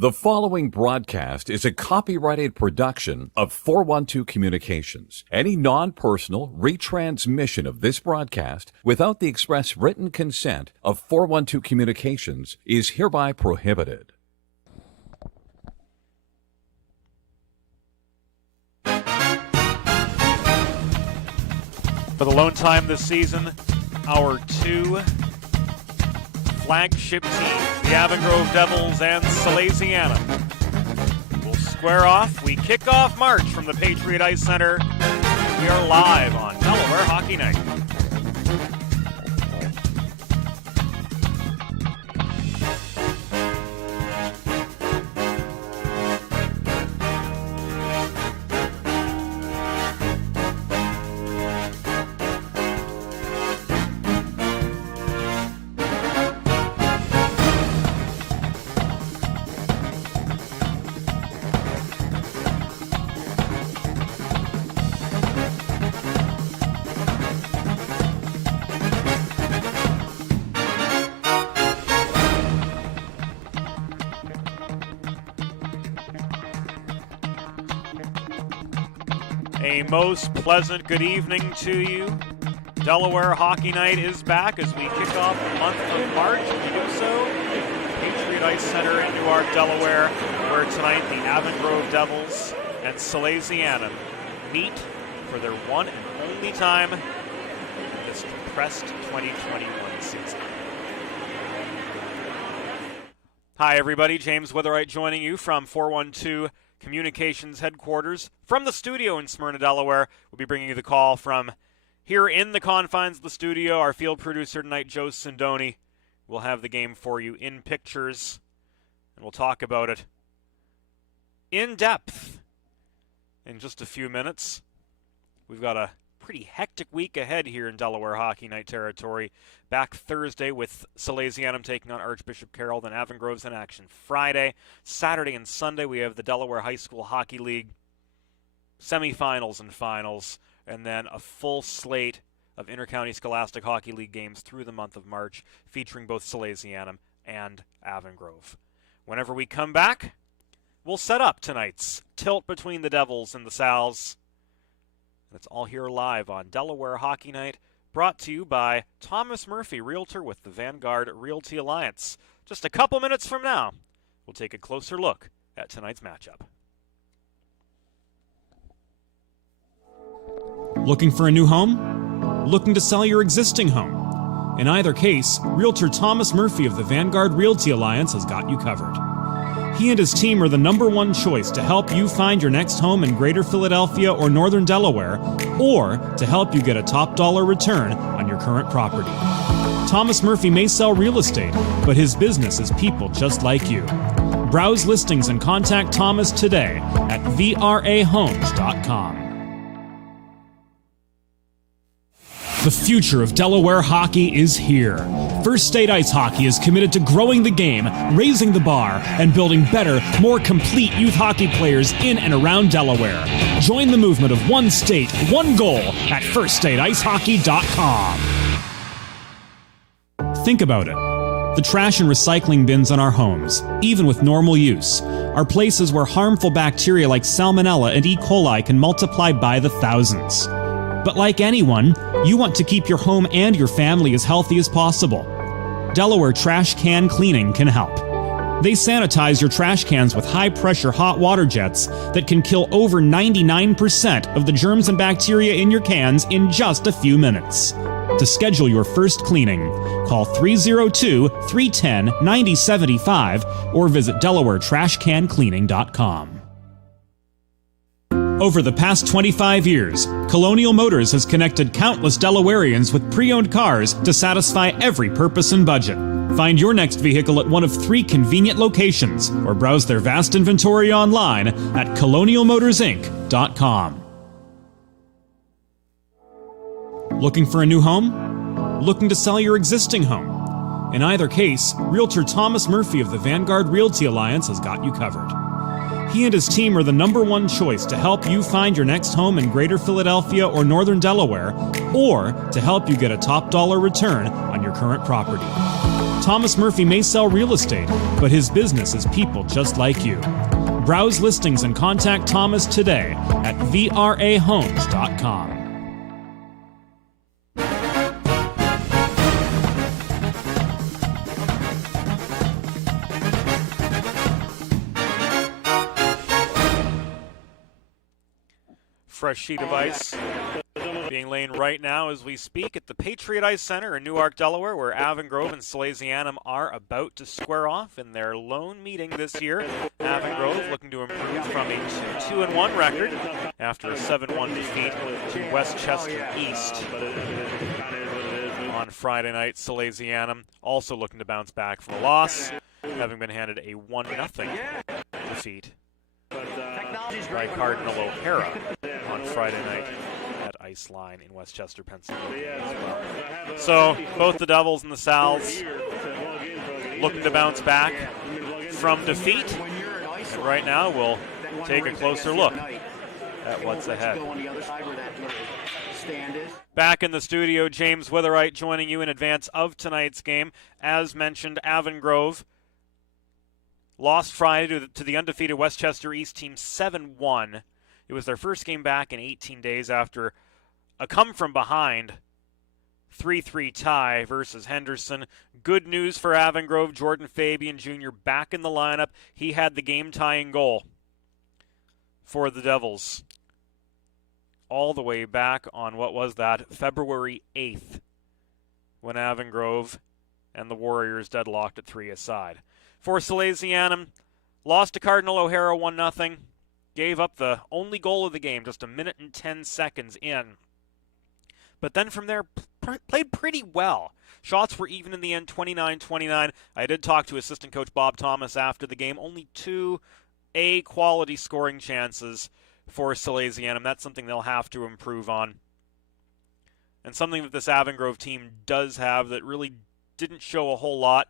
The following broadcast is a copyrighted production of 412 Communications. Any non-personal retransmission of this broadcast without the express written consent of 412 Communications is hereby prohibited. For the lone time this season, our two flagship teams, the Avon Devils and Salesianum, will square off. We kick off March from the Patriot Ice Center. We are live on Delaware Hockey Night. A most pleasant good evening to you. Delaware Hockey Night is back as we kick off the month of March. We do so at Patriot Ice Center in Newark, Delaware, where tonight the Avon Devils and Salesianum meet for their one and only time this compressed 2021 season. Hi everybody, James Witherite joining you from 412 Communications headquarters from the studio in Smyrna, Delaware. We'll be bringing you the call from here in the confines of the studio. Our field producer tonight, Joe Sindoni, will have the game for you in pictures, and we'll talk about it in depth in just a few minutes. We've got a pretty hectic week ahead here in Delaware Hockey Night territory. Back Thursday with Salesianum taking on Archbishop Carroll, then Avon Grove's in action Friday. Saturday and Sunday we have the Delaware High School Hockey League semifinals and finals, and then a full slate of Intercounty Scholastic Hockey League games through the month of March, featuring both Salesianum and Avon Grove. Whenever we come back, we'll set up tonight's tilt between the Devils and the Sals. It's all here live on Delaware Hockey Night, brought to you by Thomas Murphy, Realtor with the Vanguard Realty Alliance. Just a couple minutes from now, we'll take a closer look at tonight's matchup. Looking for a new home? Looking to sell your existing home? In either case, Realtor Thomas Murphy of the Vanguard Realty Alliance has got you covered. He and his team are the #1 choice to help you find your next home in Greater Philadelphia or Northern Delaware, or to help you get a top dollar return on your current property. Thomas Murphy may sell real estate, but his business is people just like you. Browse listings and contact Thomas today at vrahomes.com. The future of Delaware hockey is here. First State Ice Hockey is committed to growing the game, raising the bar, and building better, more complete youth hockey players in and around Delaware. Join the movement of one state, one goal at firststateicehockey.com. Think about it. The trash and recycling bins in our homes, even with normal use, are places where harmful bacteria like Salmonella and E. coli can multiply by the thousands. But like anyone, you want to keep your home and your family as healthy as possible. Delaware Trash Can Cleaning can help. They sanitize your trash cans with high-pressure hot water jets that can kill over 99% of the germs and bacteria in your cans in just a few minutes. To schedule your first cleaning, call 302-310-9075 or visit DelawareTrashCanCleaning.com. Over the past 25 years, Colonial Motors has connected countless Delawareans with pre-owned cars to satisfy every purpose and budget. Find your next vehicle at one of 3 convenient locations or browse their vast inventory online at colonialmotorsinc.com. Looking for a new home? Looking to sell your existing home? In either case, Realtor Thomas Murphy of the Vanguard Realty Alliance has got you covered. He and his team are the #1 choice to help you find your next home in Greater Philadelphia or Northern Delaware, or to help you get a top dollar return on your current property. Thomas Murphy may sell real estate, but his business is people just like you. Browse listings and contact Thomas today at vrahomes.com. Fresh sheet of ice being laid right now as we speak at the Patriot Ice Center in Newark, Delaware, where Avon Grove and Salesianum are about to square off in their lone meeting this year. Avon Grove looking to improve from a 2-1 record after a 7-1 defeat to Westchester East on Friday night. Salesianum also looking to bounce back from a loss, having been handed a 1-0 defeat by Cardinal O'Hara on Friday night at Ice Line in Westchester, Pennsylvania as well. So both the Devils and the Sals looking to bounce back from defeat. And right now we'll take a closer look at what's ahead. Back in the studio, James Witherite joining you in advance of tonight's game. As mentioned, Avon Grove lost Friday to the undefeated Westchester East team 7-1. It was their first game back in 18 days after a come-from-behind 3-3 tie versus Henderson. Good news for Avon Grove. Jordan Fabian Jr. back in the lineup. He had the game-tying goal for the Devils all the way back on, what was that, February 8th, when Avon Grove and the Warriors deadlocked at 3-aside. For Salesianum, lost to Cardinal O'Hara 1-0. Gave up the only goal of the game just a minute and 10 seconds in. But then from there, played pretty well. Shots were even in the end, 29-29. I did talk to assistant coach Bob Thomas after the game. Only 2 A-quality scoring chances for Salesianum. That's something they'll have to improve on. And something that this Avon Grove team does have that really didn't show a whole lot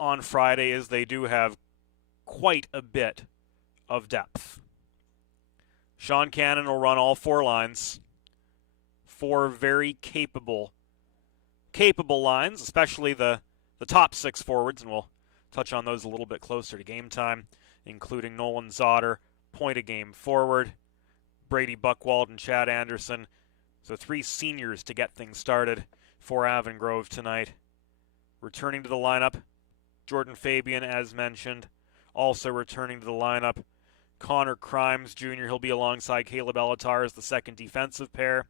on Friday is they do have quite a bit of depth. Sean Cannon will run all 4 lines. 4 very capable lines, especially the top 6 forwards, and we'll touch on those a little bit closer to game time, including Nolan Zotter, point-a-game forward, Brady Buckwald and Chad Anderson. So 3 seniors to get things started for Avon Grove tonight. Returning to the lineup, Jordan Fabian, as mentioned, also returning to the lineup. Connor Crimes Jr., he'll be alongside Caleb Elatar as the second defensive pair.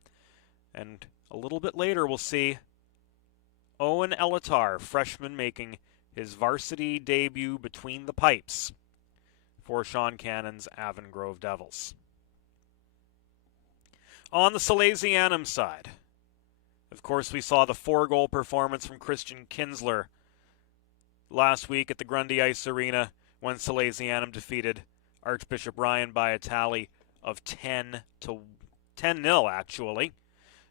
And a little bit later, we'll see Owen Elatar, freshman, making his varsity debut between the pipes for Sean Cannon's Avon Grove Devils. On the Salesianum side, of course, we saw the 4-goal performance from Christian Kinsler last week at the Grundy Ice Arena when Salesianum defeated Archbishop Ryan by a tally of 10-0, actually.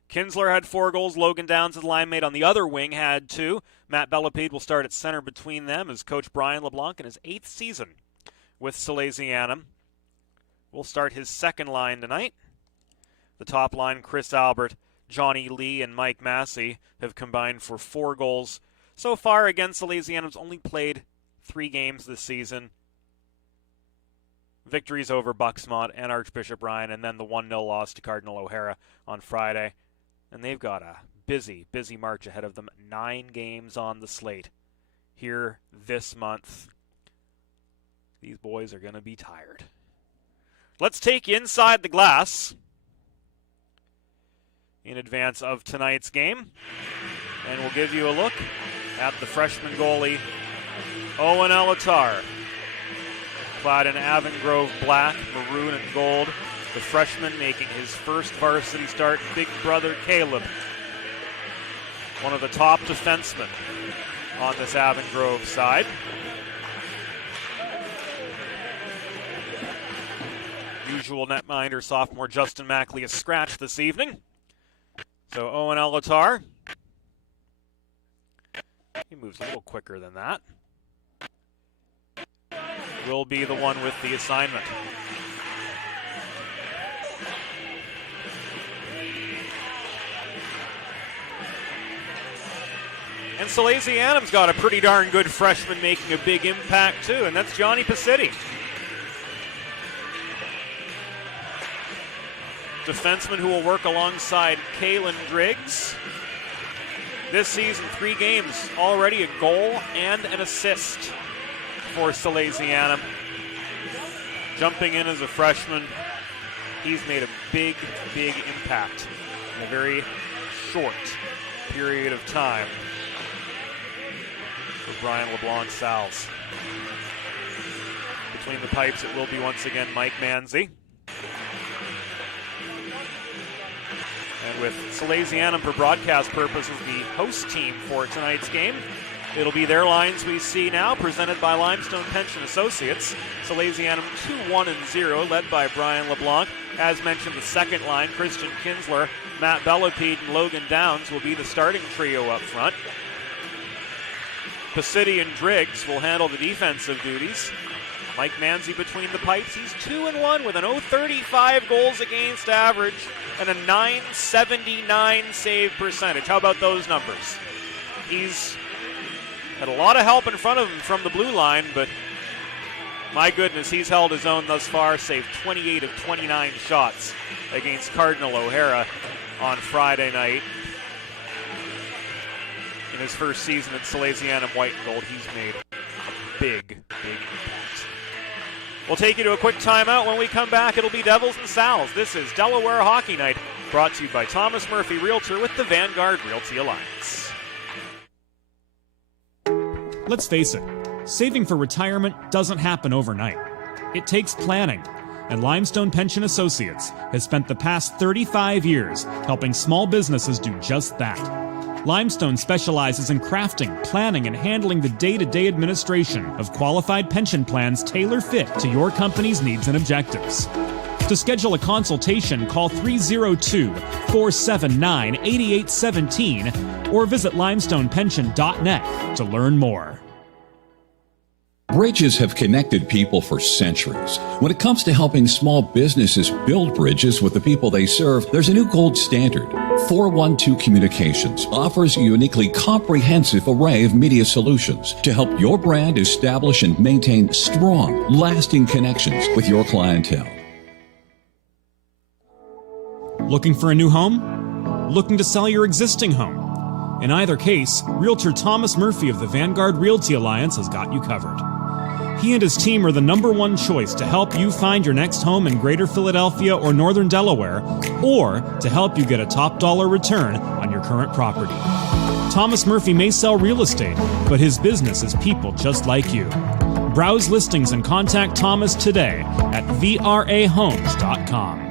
Kinsler had 4 goals. Logan Downs, his line mate on the other wing, had 2. Matt Bellapede will start at center between them as Coach Brian LeBlanc in his 8th season with Salesianum will start his second line tonight. The top line, Chris Albert, Johnny Lee, and Mike Massey have combined for 4 goals so far. Again, Salesianum's only played 3 games this season. Victories over Bucksmont and Archbishop Ryan, and then the 1-0 loss to Cardinal O'Hara on Friday. And they've got a busy march ahead of them. 9 games on the slate here this month. These boys are going to be tired. Let's take you inside the glass in advance of tonight's game. And we'll give you a look at the freshman goalie, Owen Elatar. Clad in Avon Grove black, maroon, and gold. The freshman making his first varsity start, big brother Caleb. One of the top defensemen on this Avon Grove side. Usual netminder sophomore Justin Mackley is scratched this evening. So Owen Elatar, he moves a little quicker than that, will be the one with the assignment. And Salesianum's got a pretty darn good freshman making a big impact too, and that's Johnny Pacitti. Defenseman who will work alongside Kalen Driggs. This season, 3 games, already a goal and an assist for Salesianum. Jumping in as a freshman, he's made a big, big impact in a very short period of time for Brian LeBlanc Salles. Between the pipes, it will be once again Mike Manzi. And with Salesianum for broadcast purposes, the host team for tonight's game, it'll be their lines we see now, presented by Limestone Pension Associates. Salesianum 2-1-0, led by Brian LeBlanc. As mentioned, the second line, Christian Kinsler, Matt Bellapede, and Logan Downs will be the starting trio up front. Pacitti and Driggs will handle the defensive duties. Mike Manzi between the pipes. He's 2-1 with an .035 goals against average and a .979 save percentage. How about those numbers? He's had a lot of help in front of him from the blue line, but my goodness, he's held his own thus far, saved 28 of 29 shots against Cardinal O'Hara on Friday night. In his first season at Salesianum White and Gold, he's made a big, big impact. We'll take you to a quick timeout. When we come back, it'll be Devils and Sal's. This is Delaware Hockey Night, brought to you by Thomas Murphy Realtor with the Vanguard Realty Alliance. Let's face it, saving for retirement doesn't happen overnight. It takes planning, and Limestone Pension Associates has spent the past 35 years helping small businesses do just that. Limestone specializes in crafting, planning, and handling the day-to-day administration of qualified pension plans tailor-fit to your company's needs and objectives. To schedule a consultation, call 302-479-8817 or visit limestonepension.net to learn more. Bridges have connected people for centuries. When it comes to helping small businesses build bridges with the people they serve, there's a new gold standard. 412 Communications offers a uniquely comprehensive array of media solutions to help your brand establish and maintain strong, lasting connections with your clientele. Looking for a new home? Looking to sell your existing home? In either case, Realtor Thomas Murphy of the Vanguard Realty Alliance has got you covered. He and his team are the #1 choice to help you find your next home in Greater Philadelphia or Northern Delaware, or to help you get a top dollar return on your current property. Thomas Murphy may sell real estate, but his business is people just like you. Browse listings and contact Thomas today at vrahomes.com.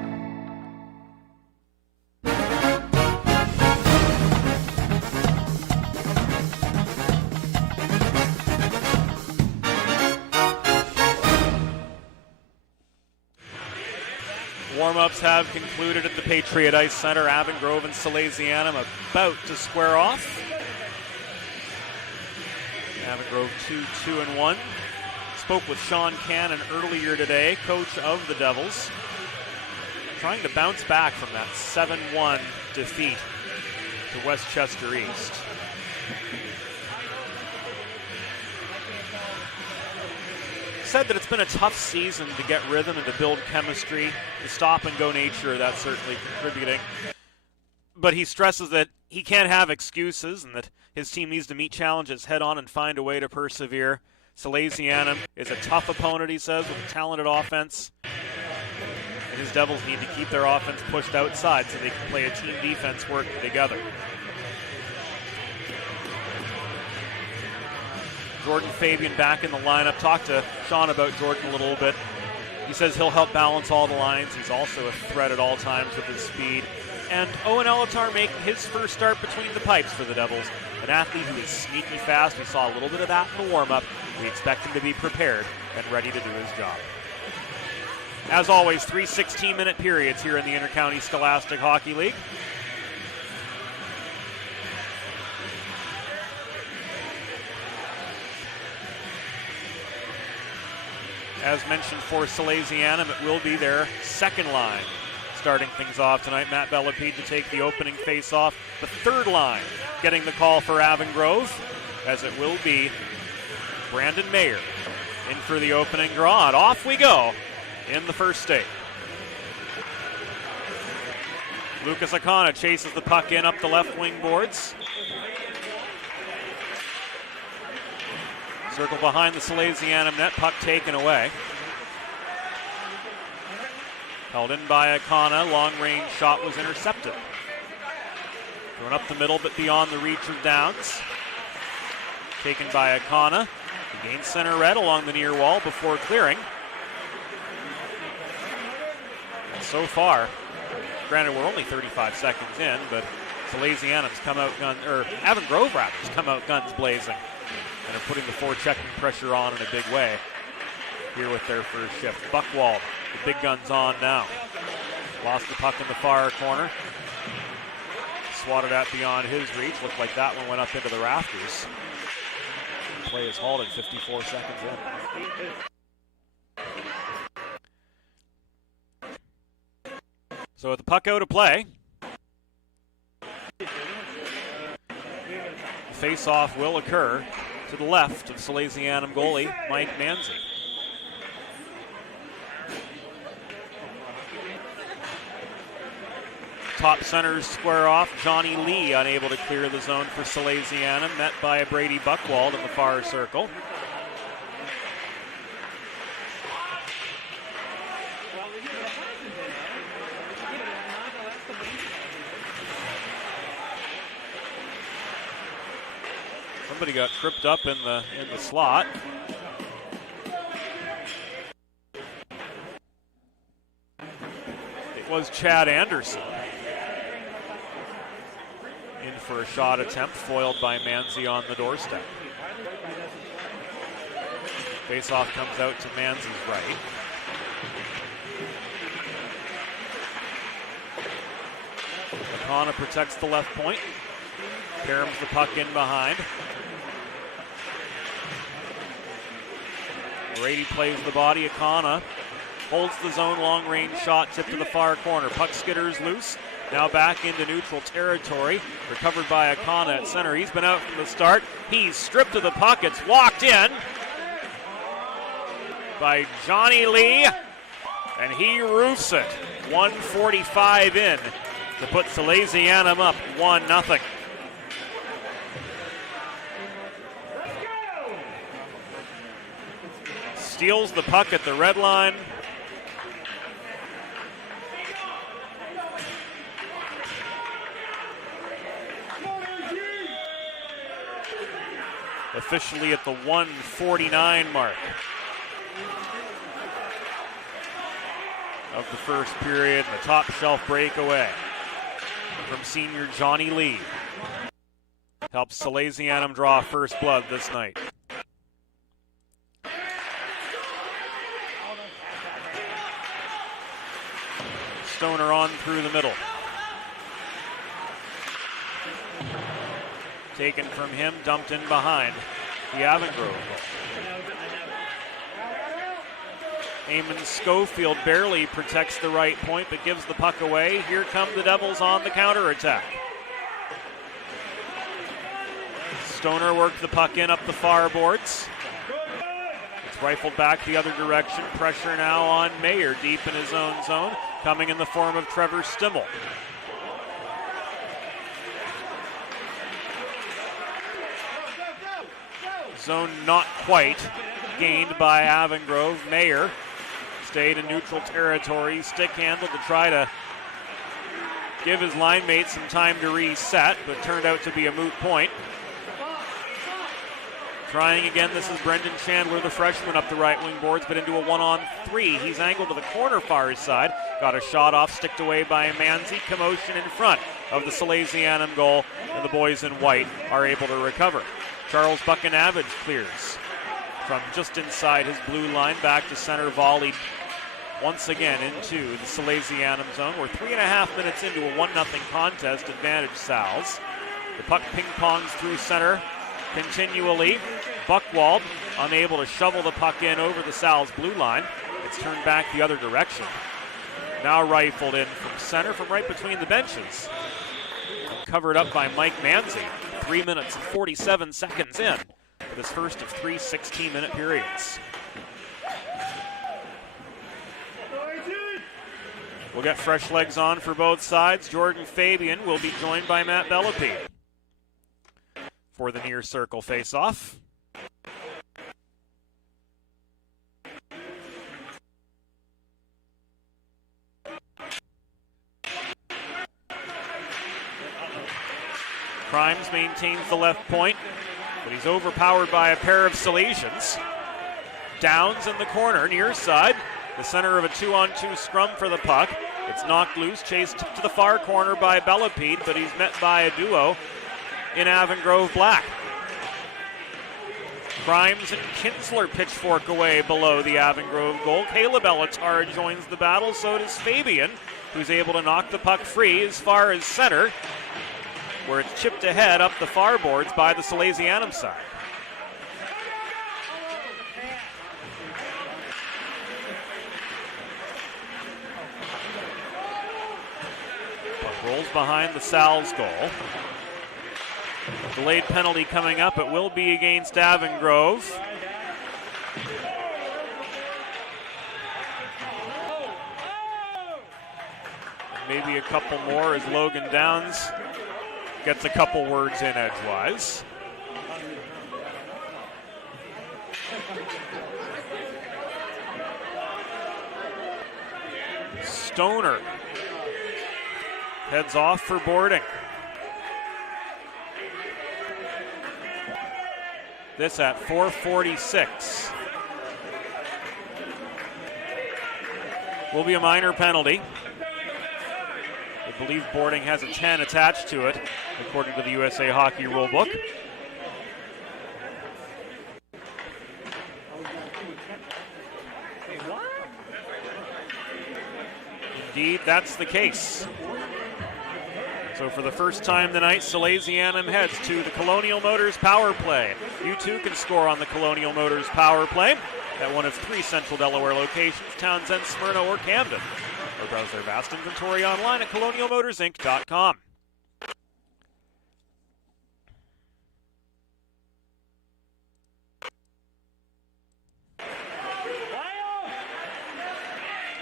Warm-ups have concluded at the Patriot Ice Center. Avon Grove and Salesianum about to square off. Avon Grove 2-1. Spoke with Sean Cannon earlier today, coach of the Devils, trying to bounce back from that 7-1 defeat to Westchester East. Said that it's been a tough season to get rhythm and to build chemistry. The stop-and-go nature of that certainly contributing. But he stresses that he can't have excuses and that his team needs to meet challenges head-on and find a way to persevere. Salesianum is a tough opponent, he says, with a talented offense. And his Devils need to keep their offense pushed outside so they can play a team defense working together. Jordan Fabian back in the lineup. Talked to Sean about Jordan a little bit. He says he'll help balance all the lines. He's also a threat at all times with his speed. And Owen Elatar making his first start between the pipes for the Devils. An athlete who is sneaky fast. We saw a little bit of that in the warm-up. We expect him to be prepared and ready to do his job. As always, 3 16-minute periods here in the Intercounty Scholastic Hockey League. As mentioned for Salesianum, it will be their second line. starting things off tonight. Matt Bellapede to take the opening face-off. The third line getting the call for Avon Grove, as it will be Brandon Mayer in for the opening draw. And off we go in the first state. Lucas Akana chases the puck in up the left wing boards. Circle behind the Salesianum net, puck taken away. Held in by Akana, long range shot was intercepted. Thrown up the middle but beyond the reach of Downs. Taken by Akana. He gains center red along the near wall before clearing. And so far, granted we're only 35 seconds in, but Salesianum's come out Avon Grove Raptors come out guns blazing and are putting the forechecking pressure on in a big way here with their first shift. Buckwald, the big guns on now. Lost the puck in the far corner. Swatted at beyond his reach. Looked like that one went up into the rafters. Play is halted 54 seconds in. So with the puck out of play, the face-off will occur to the left of Salesianum goalie Mike Manzi. Top centers square off. Johnny Lee unable to clear the zone for Salesianum, met by Brady Buckwald in the far circle. Somebody got tripped up in the slot. It was Chad Anderson. In for a shot attempt, foiled by Manzi on the doorstep. Faceoff comes out to Manzi's right. Akana protects the left point. Caroms the puck in behind. Brady plays the body. Akana holds the zone, long range shot, tipped to the far corner. Puck skitters loose. Now back into neutral territory. Recovered by Akana at center. He's been out from the start. He's stripped of the puck. It's walked in by Johnny Lee. And he roofs it. 1:45 in to put Salesianum up 1-0. Steals the puck at the red line. Officially at the 1:49 mark of the first period. And a top shelf breakaway from senior Johnny Lee helps Salesianum draw first blood this night. Stoner on through the middle. Taken from him, dumped in behind the Avon Grove goal. Eamon Schofield barely protects the right point, but gives the puck away. Here come the Devils on the counterattack. Stoner worked the puck in up the far boards. It's rifled back the other direction. Pressure now on Mayer deep in his own zone, coming in the form of Trevor Stimmel. Zone not quite gained by Avon Grove. Mayer stayed in neutral territory, stick handled to try to give his line mate some time to reset, but turned out to be a moot point. Trying again, this is Brendan Chandler, the freshman, up the right wing boards, but into a 1-on-3. He's angled to the corner far side. Got a shot off, sticked away by Manzi. Commotion in front of the Salesianum goal, and the boys in white are able to recover. Charles Buchanavage clears from just inside his blue line, back to center, volleyed once again into the Salesianum zone. We're 3.5 minutes into a 1-0 contest, advantage Sal's. The puck ping-pongs through center continually. Buckwald unable to shovel the puck in over the Sal's blue line. It's turned back the other direction. Now rifled in from center, from right between the benches. Covered up by Mike Manzi. 3 minutes and 47 seconds in for this first of 3 16-minute periods. We'll get fresh legs on for both sides. Jordan Fabian will be joined by Matt Bellepede for the near circle face-off. Crimes maintains the left point, but he's overpowered by a pair of Salesians. Downs in the corner, near side, the center of a 2-on-2 scrum for the puck. It's knocked loose, chased to the far corner by Bellepede, but he's met by a duo in Avon Grove Black. Crimes and Kinsler pitchfork away below the Avon Grove goal. Caleb Elatar joins the battle, so does Fabian, who's able to knock the puck free as far as center, where it's chipped ahead up the far boards by the Salesianum side. Puck rolls behind the Sal's goal. Delayed penalty coming up. It will be against Avon Grove. Maybe a couple more as Logan Downs gets a couple words in edgewise. Stoner heads off for boarding. This at 4:46. Will be a minor penalty. I believe boarding has a 10 attached to it, according to the USA Hockey Rulebook. Indeed, that's the case. So for the first time tonight, Salesianum heads to the Colonial Motors power play. You too can score on the Colonial Motors power play at one of 3 Central Delaware locations, Townsend, Smyrna, or Camden. Or browse their vast inventory online at colonialmotorsinc.com.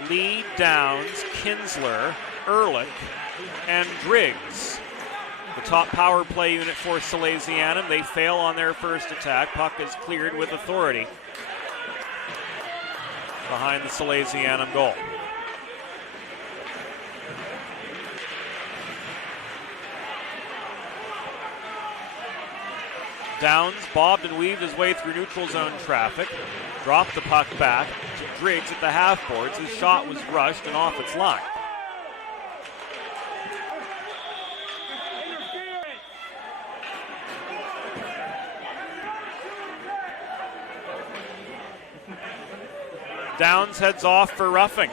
Lee, Downs, Kinsler, Ehrlich, and Driggs. The top power play unit for Salesianum. They fail on their first attack. Puck is cleared with authority behind the Salesianum goal. Downs bobbed and weaved his way through neutral zone traffic, dropped the puck back to Driggs at the half boards. His shot was rushed and off its line. Downs heads off for roughing.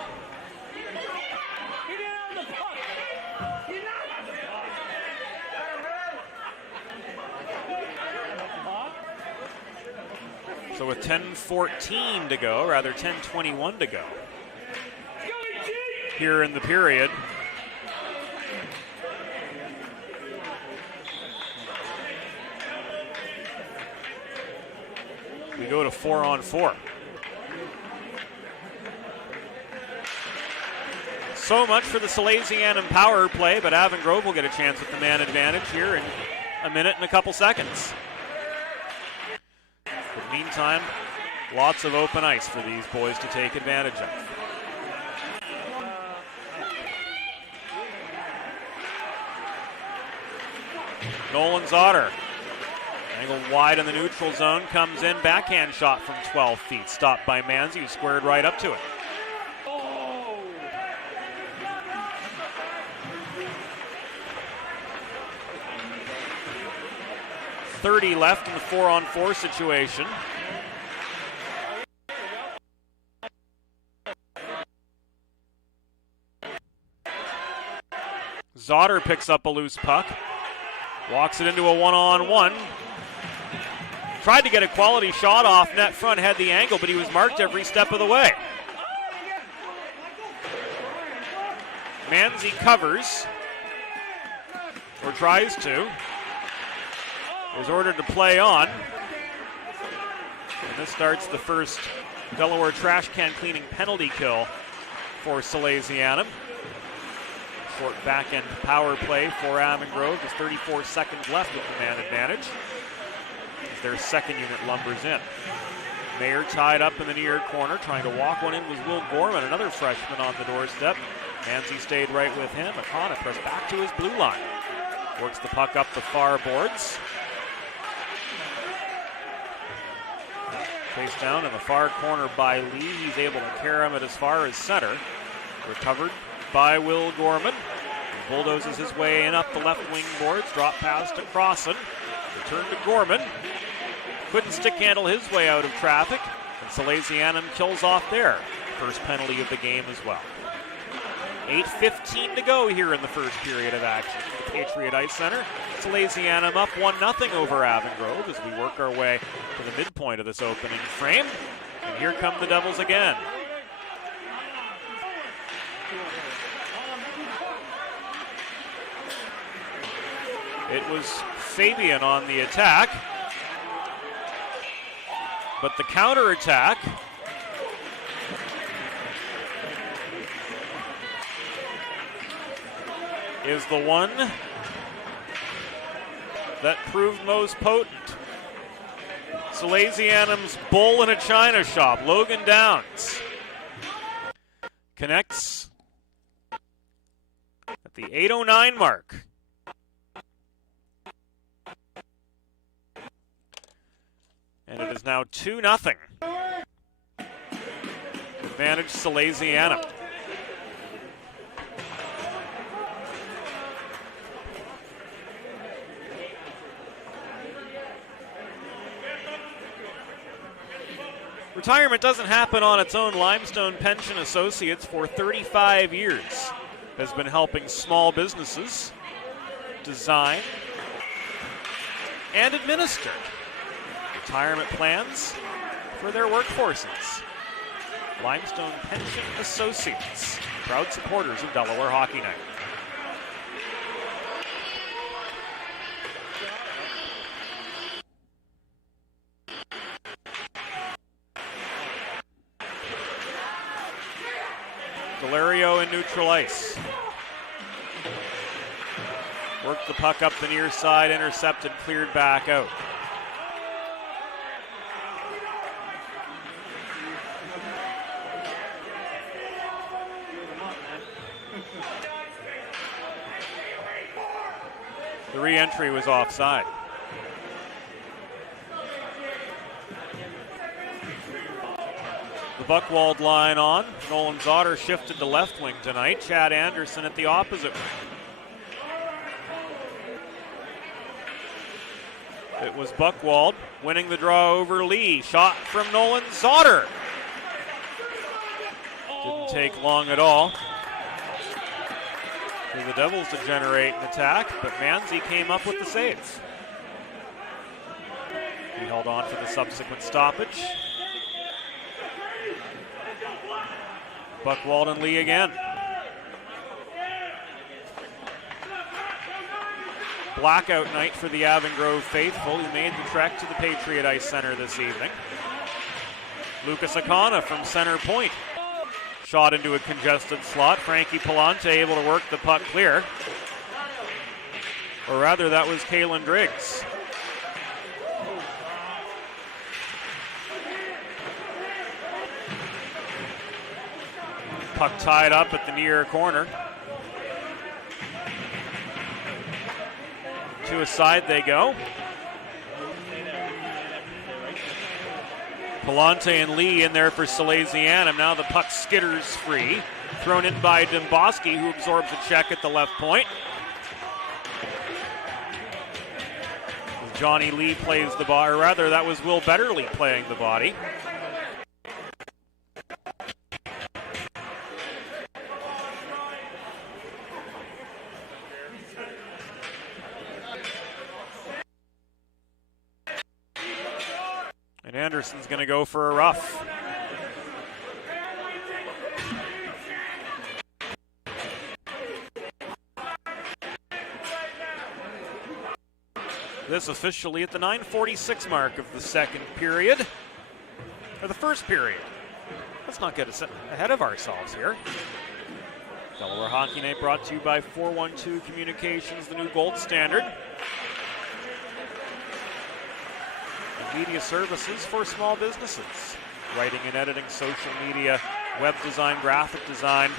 So with 10:14 to go, rather 10:21 to go here in the period. We go to 4-on-4. So much for the Salesianum power play, but Avon Grove will get a chance with the man advantage here in a minute and a couple seconds. But meantime, lots of open ice for these boys to take advantage of. Nolan Zotter, angled wide in the neutral zone, comes in, backhand shot from 12 feet, stopped by Manzi, who squared right up to it. 30 left in the 4-on-4 situation. Zotter picks up a loose puck, walks it into a 1-on-1. Tried to get a quality shot off net front, had the angle, but he was marked every step of the way. Manzi covers, or tries to. Is ordered to play on. And this starts the first Delaware trash can cleaning penalty kill for Salesianum. Short back-end power play for Avon Grove. There's 34 seconds left with the man advantage as their second unit lumbers in. Mayer tied up in the near corner, trying to walk one in was Will Gorman, another freshman on the doorstep. Manzi stayed right with him. Akana pressed back to his blue line. Works the puck up the far boards. Chased down in the far corner by Lee. He's able to carry him at as far as center. Recovered by Will Gorman. He bulldozes his way in up the left wing boards. Drop pass to Crossan. Return to Gorman. Couldn't stick handle his way out of traffic. And Salesianum kills off their first penalty of the game as well. 8:15 to go here in the first period of action for the Patriot Ice Center. Salesianum up 1-0 over Avon Grove as we work our way to the midpoint of this opening frame. And here come the Devils again. It was Fabian on the attack, but the counterattack is the one that proved most potent. Salesianum's bull in a china shop, Logan Downs, connects at the 8:09 mark. And it is now 2-0. Advantage Salesianum. Retirement doesn't happen on its own. Limestone Pension Associates for 35 years has been helping small businesses design and administer retirement plans for their workforces. Limestone Pension Associates, proud supporters of Delaware Hockey Night. Delario in neutral ice. Worked the puck up the near side, intercepted, cleared back out. The re-entry was offside. The Buckwald line on. Nolan Zotter shifted to left wing tonight. Chad Anderson at the opposite wing. It was Buckwald winning the draw over Lee. Shot from Nolan Zotter. Didn't take long at all for the Devils to generate an attack, but Manzi came up with the save. He held on for the subsequent stoppage. Buckwald and Lee again. Blackout night for the Avon Grove faithful who made the trek to the Patriot Ice Center this evening. Lucas Akana from center point. Shot into a congested slot. Frankie Palante able to work the puck clear. Or rather, that was Kalen Driggs. Puck tied up at the near corner. To a side they go. Palante and Lee in there for Salesianum. Now the puck skitters free. Thrown in by Domboski, who absorbs a check at the left point. Johnny Lee plays the body, or rather that was Will Betterly playing the body. And Anderson's going to go for a rough. This officially at the 9:46 mark of the second period, or the first period. Let's not get ahead of ourselves here. Delaware Hockey Night brought to you by 412 Communications, the new gold standard. Media services for small businesses. Writing and editing, social media, web design, graphic design,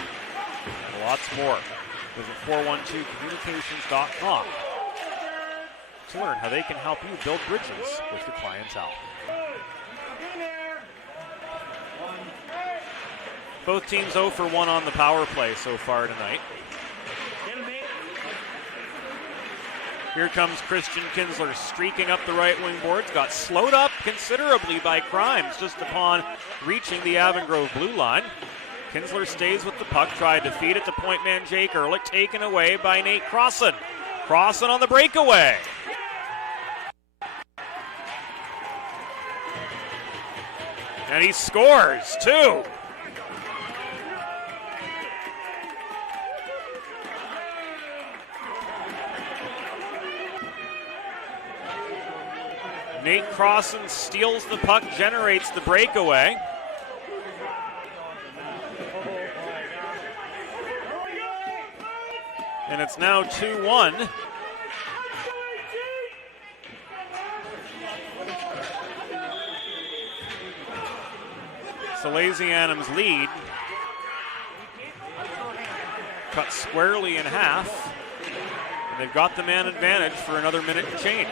and lots more. Visit 412communications.com to learn how they can help you build bridges with your clientele. Both teams 0 for 1 on the power play so far tonight. Here comes Christian Kinsler streaking up the right wing boards. Got slowed up considerably by Crimes just upon reaching the Avon Grove blue line. Kinsler stays with the puck, tried to feed it to point man Jake Ehrlich, taken away by Nate Crossan. Crossan on the breakaway. And he scores, too. Nate Crossan steals the puck, generates the breakaway. And it's now 2-1. Salesianum's lead cut squarely in half. And they've got the man advantage for another minute and change.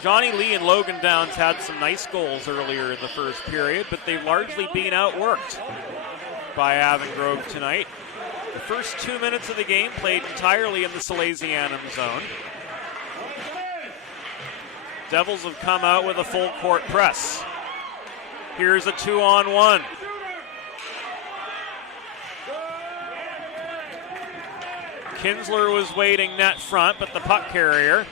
Johnny Lee and Logan Downs had some nice goals earlier in the first period, but they've largely been outworked by Avon Grove tonight. The first 2 minutes of the game played entirely in the Salesianum zone. Devils have come out with a full court press. Here's a 2-on-1. Kinsler was waiting net front, but the puck carrier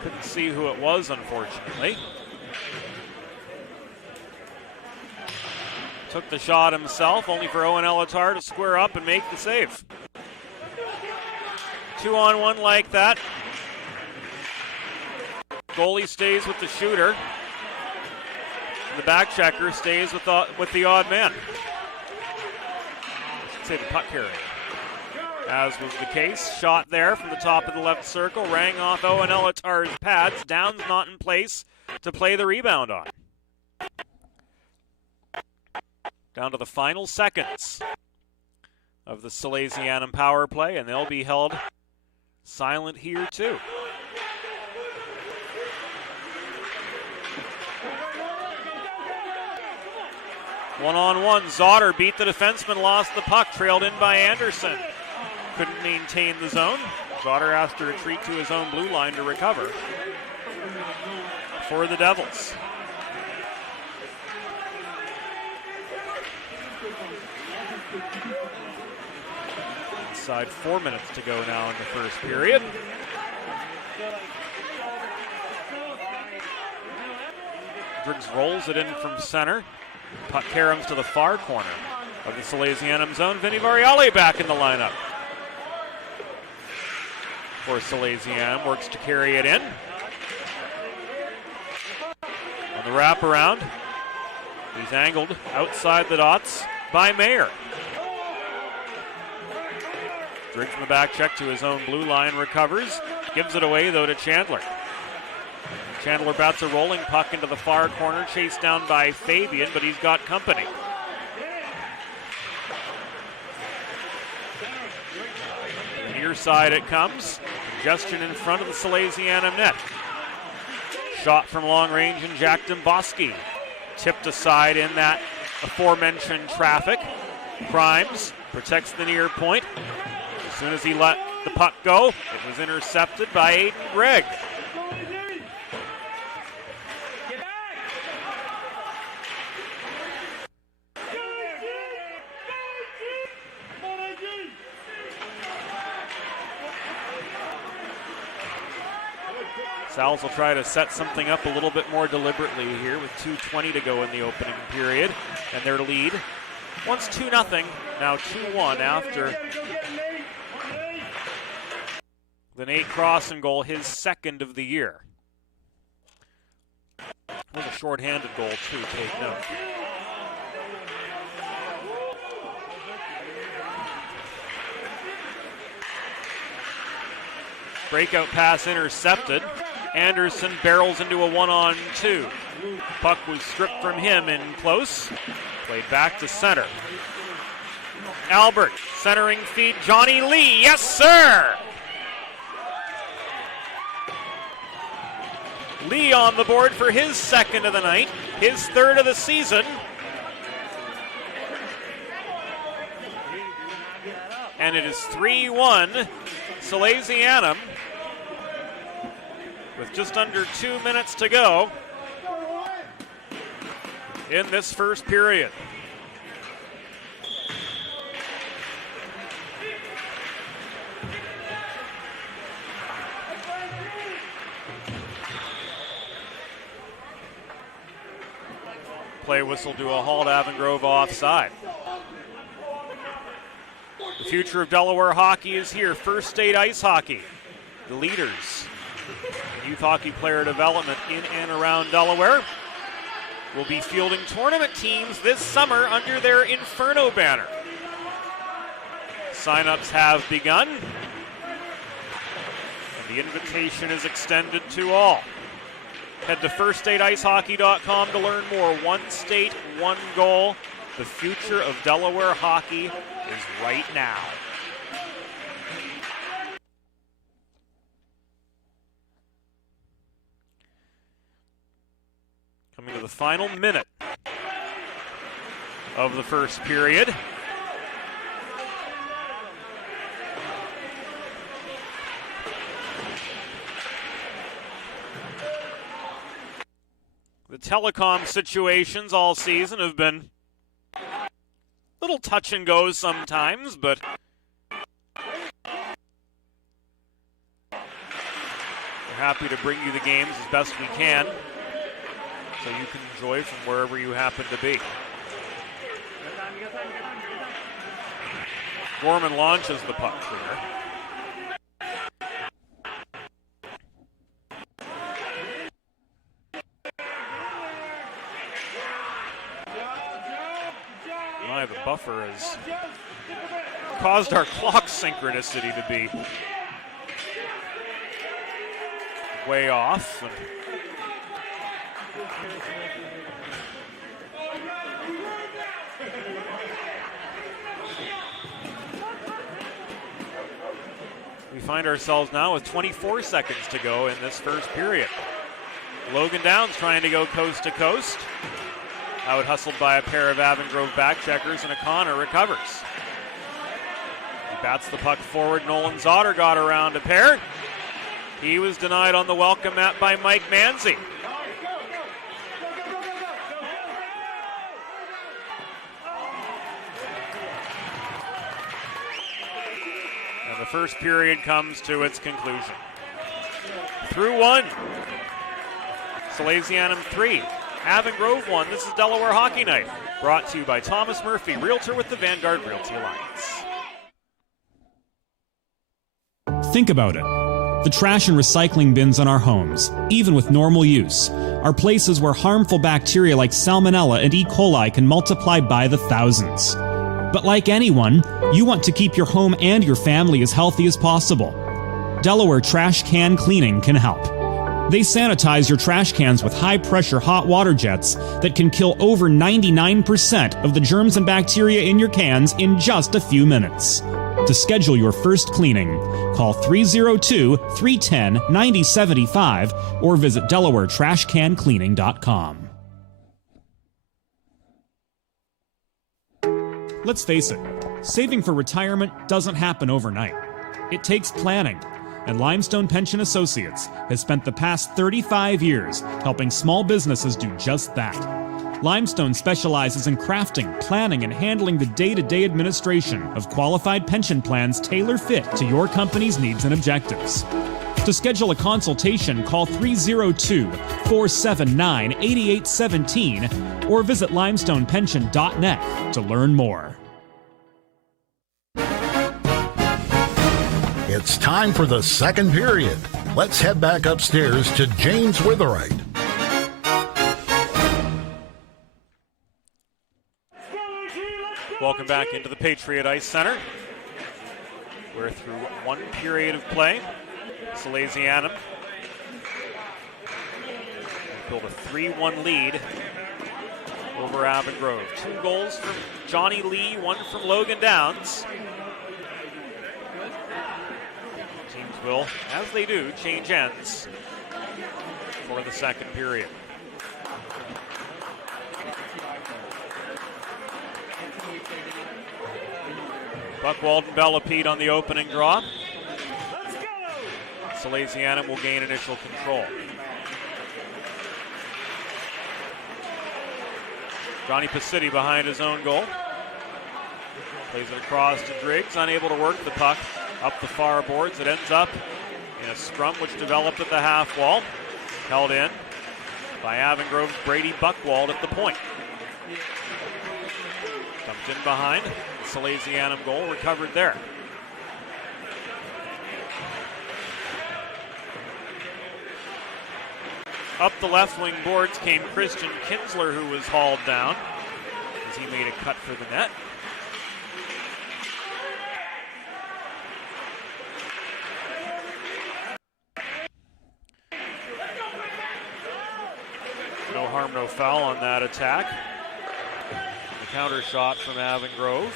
couldn't see who it was, unfortunately. Took the shot himself, only for Owen Elatar to square up and make the save. 2-on-1 like that. Goalie stays with the shooter. The back checker stays with the odd man. I should say the puck carrier. As was the case, shot there from the top of the left circle, rang off Owen Elatar's pads. Downs not in place to play the rebound on. Down to the final seconds of the Salesianum power play, and they'll be held silent here too. One-on-one, Zotter beat the defenseman, lost the puck, trailed in by Anderson. Couldn't maintain the zone. Zotter asked to retreat to his own blue line to recover for the Devils. Inside 4 minutes to go now in the first period. Driggs rolls it in from center. Puck caroms to the far corner of the Salesianum zone. Vinny Variale back in the lineup for Salesianum, works to carry it in. On the wraparound, he's angled outside the dots by Mayer. Driggs in the back check to his own blue line, recovers, gives it away though to Chandler. Chandler bats a rolling puck into the far corner, chased down by Fabian, but he's got company. Near side it comes. Congestion in front of the Salesianum net. Shot from long range and Jack Domboski. Tipped aside in that aforementioned traffic. Crimes protects the near point. As soon as he let the puck go, it was intercepted by Aiden Gregg. Sal's will try to set something up a little bit more deliberately here with 2:20 to go in the opening period. And their lead, once 2-0, now 2-1 after the Nate Crossan goal, his second of the year. Was a shorthanded goal too, take note. Breakout pass intercepted. Anderson barrels into a 1-on-2. Puck was stripped from him in close. Played back to center. Albert, centering feed, Johnny Lee, yes sir! Lee on the board for his second of the night, his third of the season. And it is 3-1 Salesianum with just under 2 minutes to go in this first period. Play whistle to a halt, Avon Grove offside. The future of Delaware hockey is here. First State Ice Hockey, the leaders in youth hockey player development in and around Delaware, will be fielding tournament teams this summer under their Inferno banner. Sign-ups have begun, and the invitation is extended to all. Head to firststateicehockey.com to learn more. One state, one goal. The future of Delaware hockey is right now. Coming to the final minute of the first period. The telecom situations all season have been little touch and goes sometimes, but we're happy to bring you the games as best we can so you can enjoy from wherever you happen to be. Gorman launches the puck clear. The buffer has caused our clock synchronicity to be way off. We find ourselves now with 24 seconds to go in this first period. Logan Downs trying to go coast to coast. Out hustled by a pair of Avon Grove backcheckers, and O'Connor recovers. He bats the puck forward. Nolan Zotter got around a pair. He was denied on the welcome mat by Mike Manzi. And the first period comes to its conclusion. Through one. Salesianum 3. Avon Grove 1. This is Delaware Hockey Night. Brought to you by Thomas Murphy, Realtor with the Vanguard Realty Alliance. Think about it. The trash and recycling bins in our homes, even with normal use, are places where harmful bacteria like Salmonella and E. coli can multiply by the thousands. But like anyone, you want to keep your home and your family as healthy as possible. Delaware Trash Can Cleaning can help. They sanitize your trash cans with high-pressure hot water jets that can kill over 99% of the germs and bacteria in your cans in just a few minutes. To schedule your first cleaning, call 302-310-9075 or visit DelawareTrashCanCleaning.com. Let's face it, saving for retirement doesn't happen overnight. It takes planning. And Limestone Pension Associates has spent the past 35 years helping small businesses do just that. Limestone specializes in crafting, planning, and handling the day-to-day administration of qualified pension plans tailor-fit to your company's needs and objectives. To schedule a consultation, call 302-479-8817 or visit limestonepension.net to learn more. It's time for the second period. Let's head back upstairs to James Witherite. Welcome back into the Patriot Ice Center. We're through one period of play. Salesianum built a 3-1 lead over Avon Grove. 2 goals from Johnny Lee, 1 from Logan Downs. Teams will, as they do, change ends for the second period. Buchwald and Bellapede on the opening draw. Salesianum will gain initial control. Johnny Pacitti behind his own goal. Plays it across to Driggs, unable to work the puck up the far boards. It ends up in a scrum which developed at the half wall. Held in by Avon Grove's Brady Buchwald at the point. Dumped in behind. Salesianum goal recovered there. Up the left wing boards came Christian Kinsler, who was hauled down as he made a cut for the net. No harm, no foul on that attack. The counter shot from Avon Grove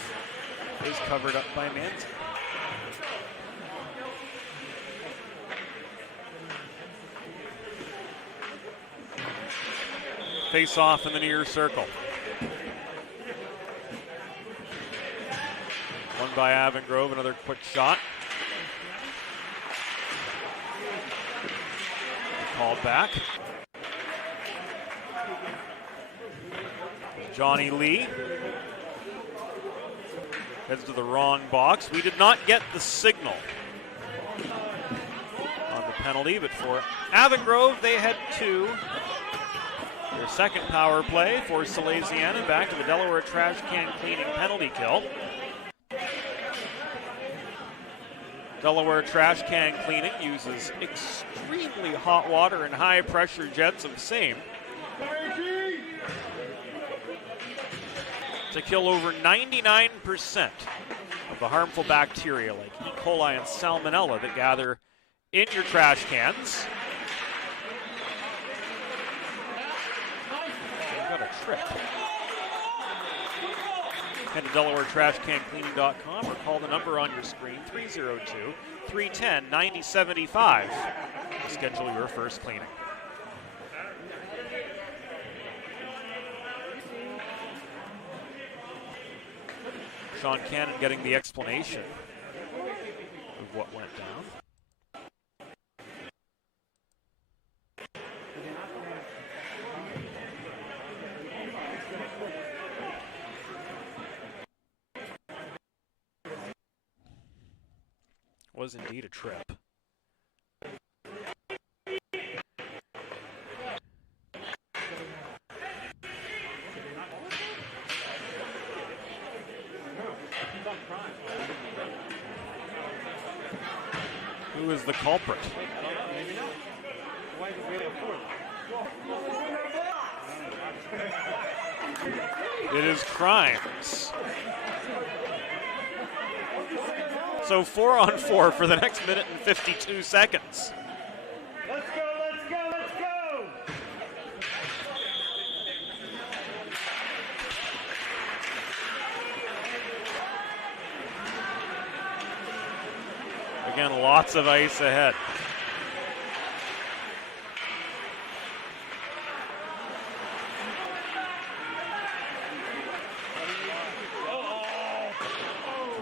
is covered up by Manson. Face off in the near circle. One by Avon Grove, another quick shot. Called back. Johnny Lee heads to the wrong box. We did not get the signal on the penalty, but for Avon Grove, they head to their second power play for Salesianum. Back to the Delaware trash can cleaning penalty kill. Delaware trash can cleaning uses extremely hot water and high pressure jets of same to kill over 99% of the harmful bacteria like E. coli and Salmonella that gather in your trash cans. Got a trip. Head to DelawareTrashCanCleaning.com or call the number on your screen, 302-310-9075, to schedule your first cleaning. Sean Cannon getting the explanation of what went down. Was indeed a trip. Who is the culprit? It is Crimes. So 4-on-4 for the next minute and 52 seconds. Let's go, let's go, let's go! Again, lots of ice ahead.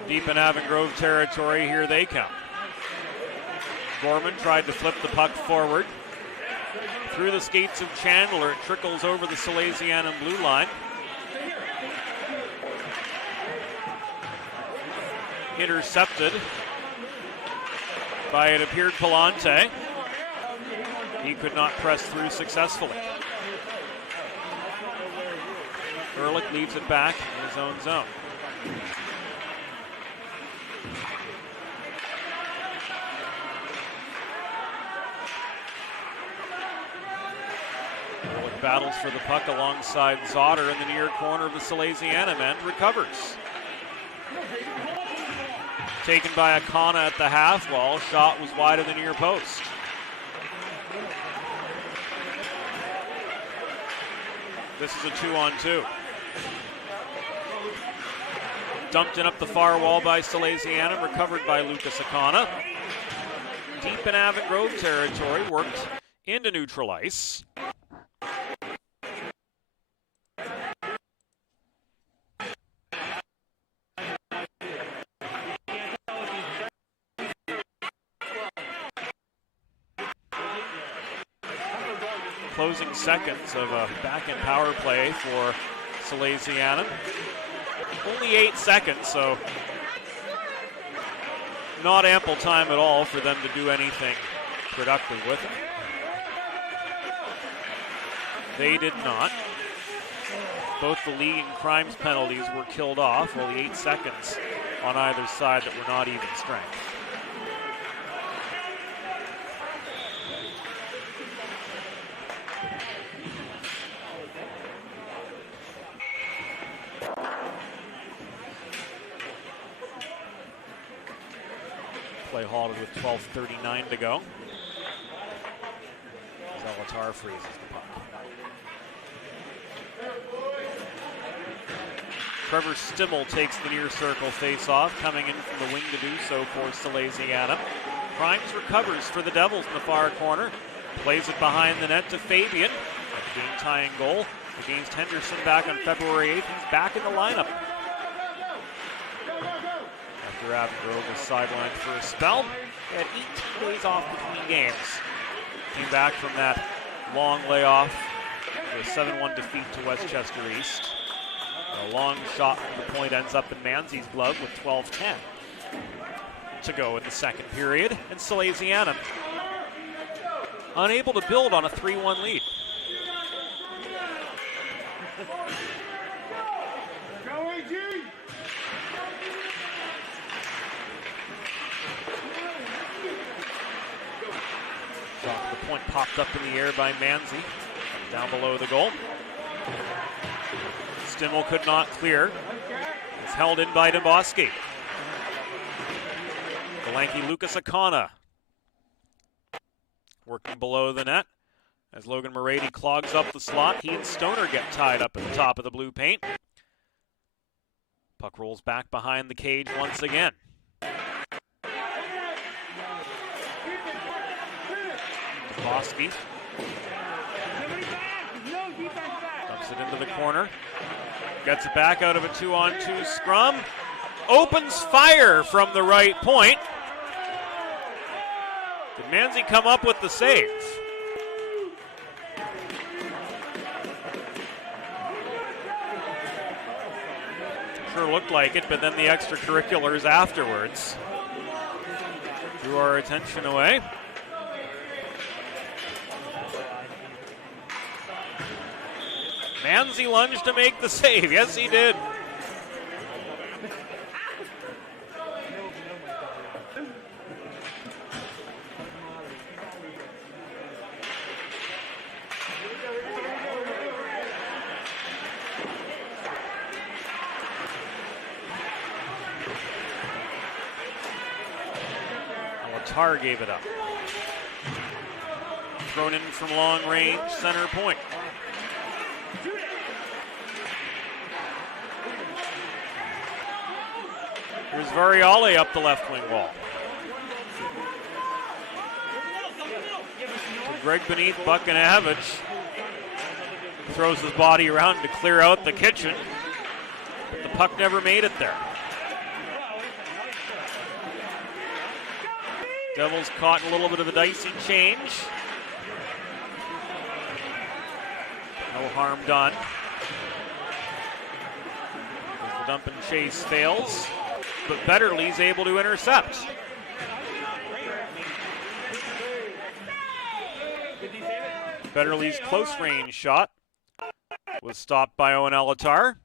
Deep in Avon Grove territory, here they come. Gorman tried to flip the puck forward. Through the skates of Chandler, it trickles over the Salesianum blue line. Intercepted by, it appeared, Palante. He could not press through successfully. Ehrlich leaves it back in his own zone. Ehrlich battles for the puck alongside Zotter in the near corner of the Salesianum end, recovers. Taken by Akana at the half wall, shot was wide of the near post. This is a 2-on-2. Dumped in up the far wall by Salesianum, recovered by Lucas Akana. Deep in Avon Grove territory, worked into neutral ice. Closing seconds of a back-end power play for Salesianum. Only 8 seconds, so not ample time at all for them to do anything productive with it. They did not. Both the league and crimes penalties were killed off, while the 8 seconds on either side that were not even strength. Play halted with 12:39 to go. Zalatar freezes the puck. Trevor Stimmel takes the near circle face-off, coming in from the wing to do so for Salesianum. Crimes recovers for the Devils in the far corner. Plays it behind the net to Fabian. A game-tying goal against Henderson back on February 8th. He's back in the lineup. After Avon Grove was sidelined for a spell, he had 18 days off between games. Came back from that long layoff with a 7-1 defeat to Westchester East. A long shot from the point ends up in Manzi's glove with 12:10 to go in the second period. And Salesianum unable to build on a 3-1 lead. Shot to the point popped up in the air by Manzi, down below the goal. Stimmel could not clear. It's held in by Domboski. The lanky Lucas Akana working below the net as Logan Morady clogs up the slot. He and Stoner get tied up at the top of the blue paint. Puck rolls back behind the cage once again. Domboski dumps it into the corner. Gets it back out of a 2-on-2 scrum. Opens fire from the right point. Did Manzi come up with the save? Sure looked like it, but then the extracurriculars afterwards drew our attention away. Manzi lunged to make the save. Yes, he did. Latar gave it up. Thrown in from long range, center point. Here's Variale up the left wing wall. To Greg beneath Buckinavage. Throws his body around to clear out the kitchen. But the puck never made it there. Devils caught in a little bit of a dicey change. No harm done. As the dump and chase fails. But Betterly's able to intercept. Betterly's close range shot was stopped by Owen Alatar.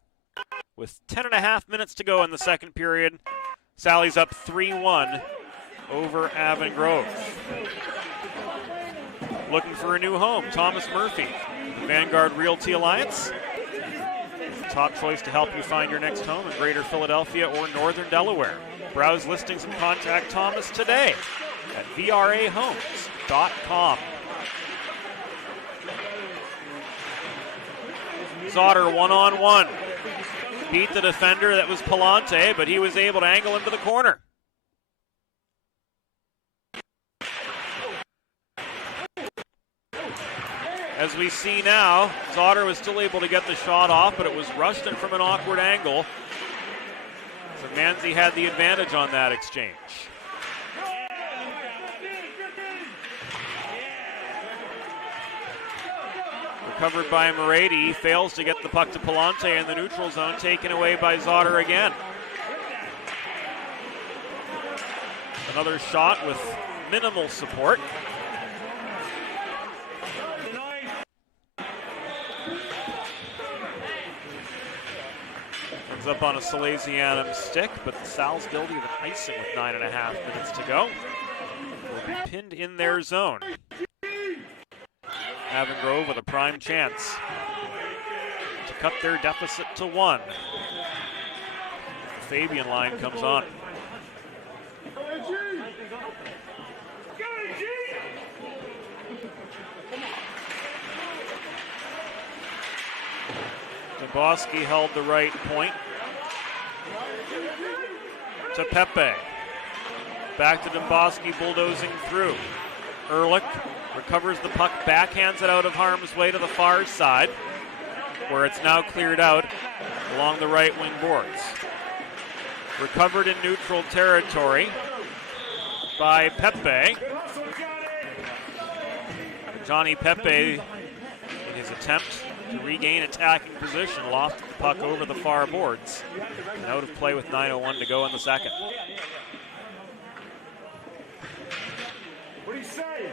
With 10.5 minutes to go in the second period, Sally's up 3-1 over Avon Grove. Looking for a new home, Thomas Murphy, the Vanguard Realty Alliance. The top choice to help you find your next home in Greater Philadelphia or Northern Delaware. Browse listings and contact Thomas today at vrahomes.com. Zotter one-on-one. Beat the defender, that was Palante, but he was able to angle him to the corner. As we see now, Zotter was still able to get the shot off, but it was rushed in from an awkward angle. So Manzi had the advantage on that exchange. Recovered by Morady, he fails to get the puck to Palante in the neutral zone, taken away by Zotter again. Another shot with minimal support. Ends up on a Salesianum stick, but the Sal's guilty of an icing with 9.5 minutes to go. Will be pinned in their zone. Avon Grove with a prime chance to cut their deficit to 1. The Fabian line comes on. Domboski held the right point to Pepe. Back to Domboski, bulldozing through. Ehrlich recovers the puck, backhands it out of harm's way to the far side, where it's now cleared out along the right wing boards. Recovered in neutral territory by Pepe. Johnny Pepe, in his attempt to regain attacking position, lofted the puck over the far boards. And out of play with 9:01 to go in the second. What do you say?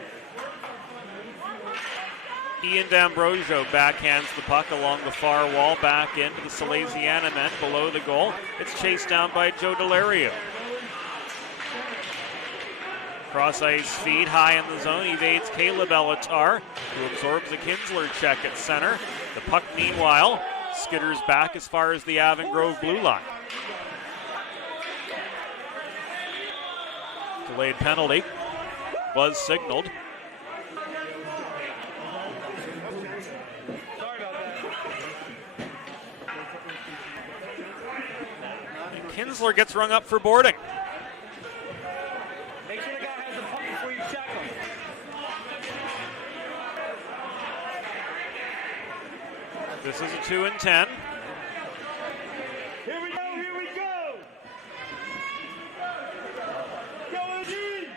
Ian D'Ambrosio backhands the puck along the far wall back into the Salesianum end below the goal. It's chased down by Joe Delario. Cross ice feed high in the zone, evades Caleb Elatar, who absorbs a Kinsler check at center. The puck, meanwhile, skitters back as far as the Avon Grove blue line. Delayed penalty was signaled. And Kinsler gets rung up for boarding. Make sure the guy has the puck before you check him. This is a 2 and 10. Here we go, here we go! Go, LG!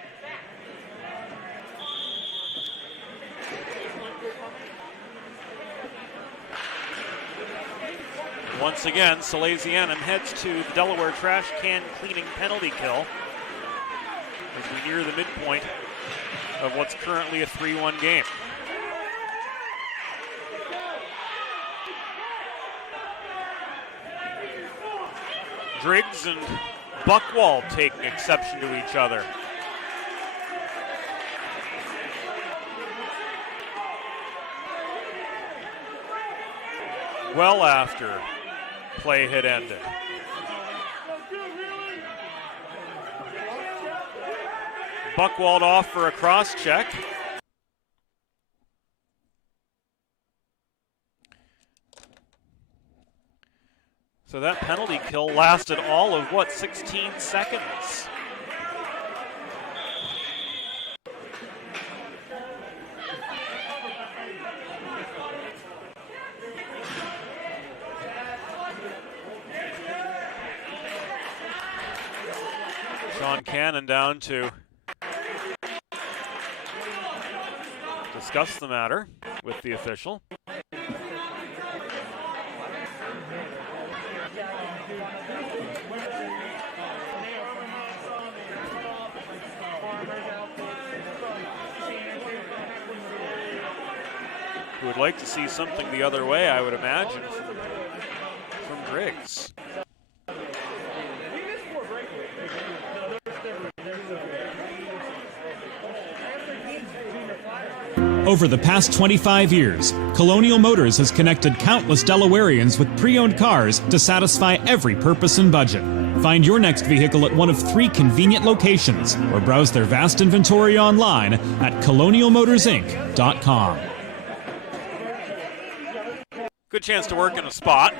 Once again, Salesianum heads to the Delaware trash can cleaning penalty kill as we near the midpoint of what's currently a 3-1 game. Driggs and Buchwald taking exception to each other. Well after play had ended. Buchwald off for a cross check. So that penalty kill lasted all of, 16 seconds? Sean Cannon down to discuss the matter with the official. who would like to see something the other way, I would imagine, from Driggs. Over the past 25 years, Colonial Motors has connected countless Delawareans with pre-owned cars to satisfy every purpose and budget. Find your next vehicle at one of 3 convenient locations or browse their vast inventory online at colonialmotorsinc.com. Good chance to work in a spot.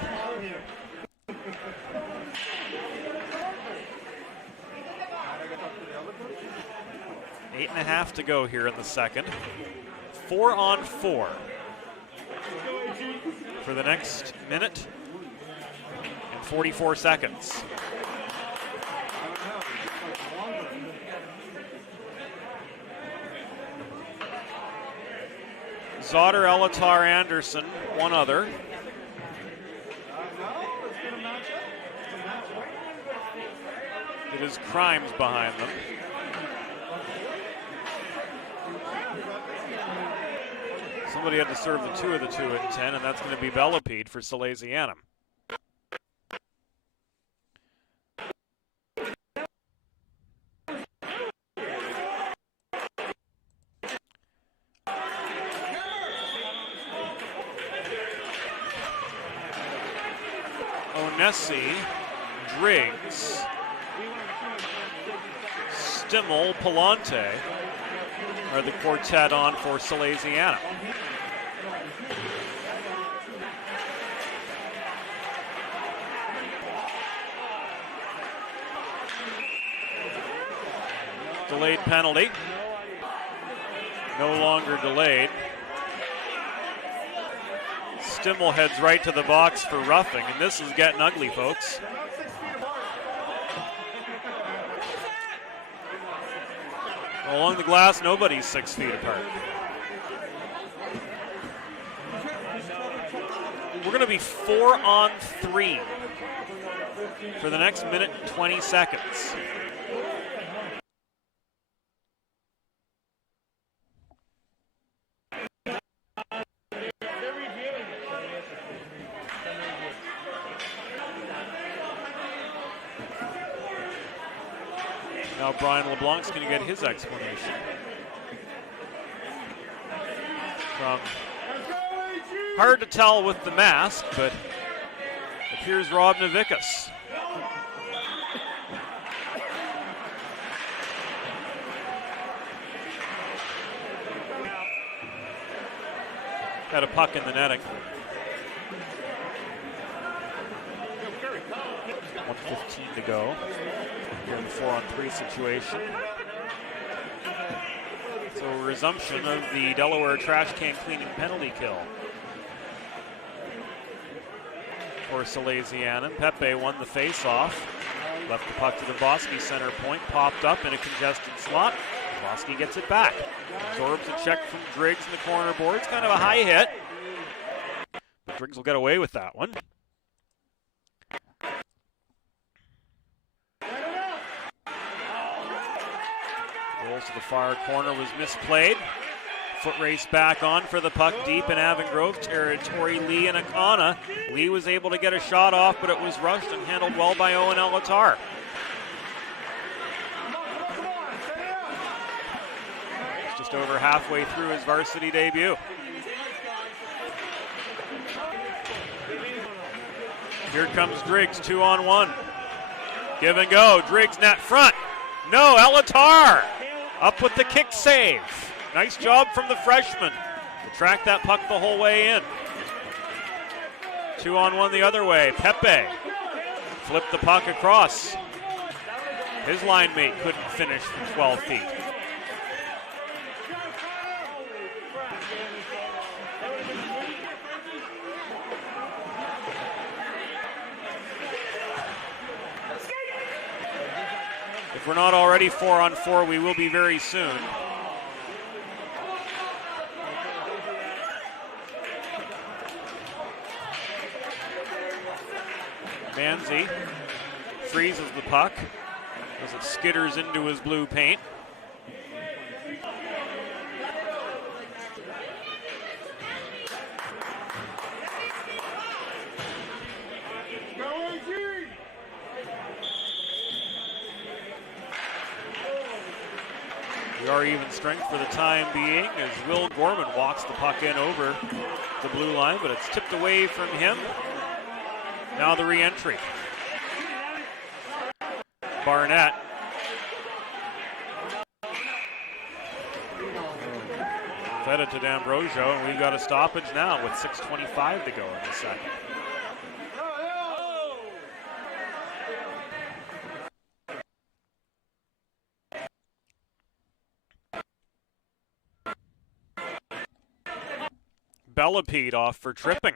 Eight and a half to go here in the second. 4-on-4 for the next minute and 44 seconds. Zotter, Elatar, Anderson, one other. It is Crimes behind them. Somebody had to serve the 2 of the 2 at 10, and that's going to be Bellepede for Salesianum. Onesi, Driggs, Stimmel, Palante are the quartet on for Salesianum. Delayed penalty. No longer delayed. Stimmel heads right to the box for roughing, and this is getting ugly, folks. Along the glass, nobody's 6 feet apart. We're going to be 4-on-3 for the next minute and 20 seconds. Now Brian LeBlanc's going to get his explanation from, hard to tell with the mask, but appears Rob Navickas. Got a puck in the netting. 1:15 to go. Here in the 4-on-3 situation. So a resumption of the Delaware trash can cleaning penalty kill for Salesianum. Pepe won the face-off. Left the puck to the Bosky center point. Popped up in a congested slot. Bosky gets it back. Absorbs a check from Driggs in the corner boards. Kind of a high hit. But Driggs will get away with that one. Rolls to the far corner, was misplayed. Foot race back on for the puck deep in Avon Grove territory. Lee and Akana. Lee was able to get a shot off, but it was rushed and handled well by Owen Elatar. He's just over halfway through his varsity debut. Here comes Driggs, 2-on-1. Give and go, Driggs net front. No, Elatar up with the kick save. Nice job from the freshman to track that puck the whole way in. 2-on-1 the other way. Pepe flipped the puck across. His line mate couldn't finish from 12 feet. If we're not already 4-on-4, we will be very soon. Manzi freezes the puck as it skitters into his blue paint. our even strength for the time being as Will Gorman walks the puck in over the blue line, but it's tipped away from him. Now the re-entry. Barnett. Fed it to D'Ambrosio, and we've got a stoppage now with 6:25 to go in the second. Bellapede off for tripping.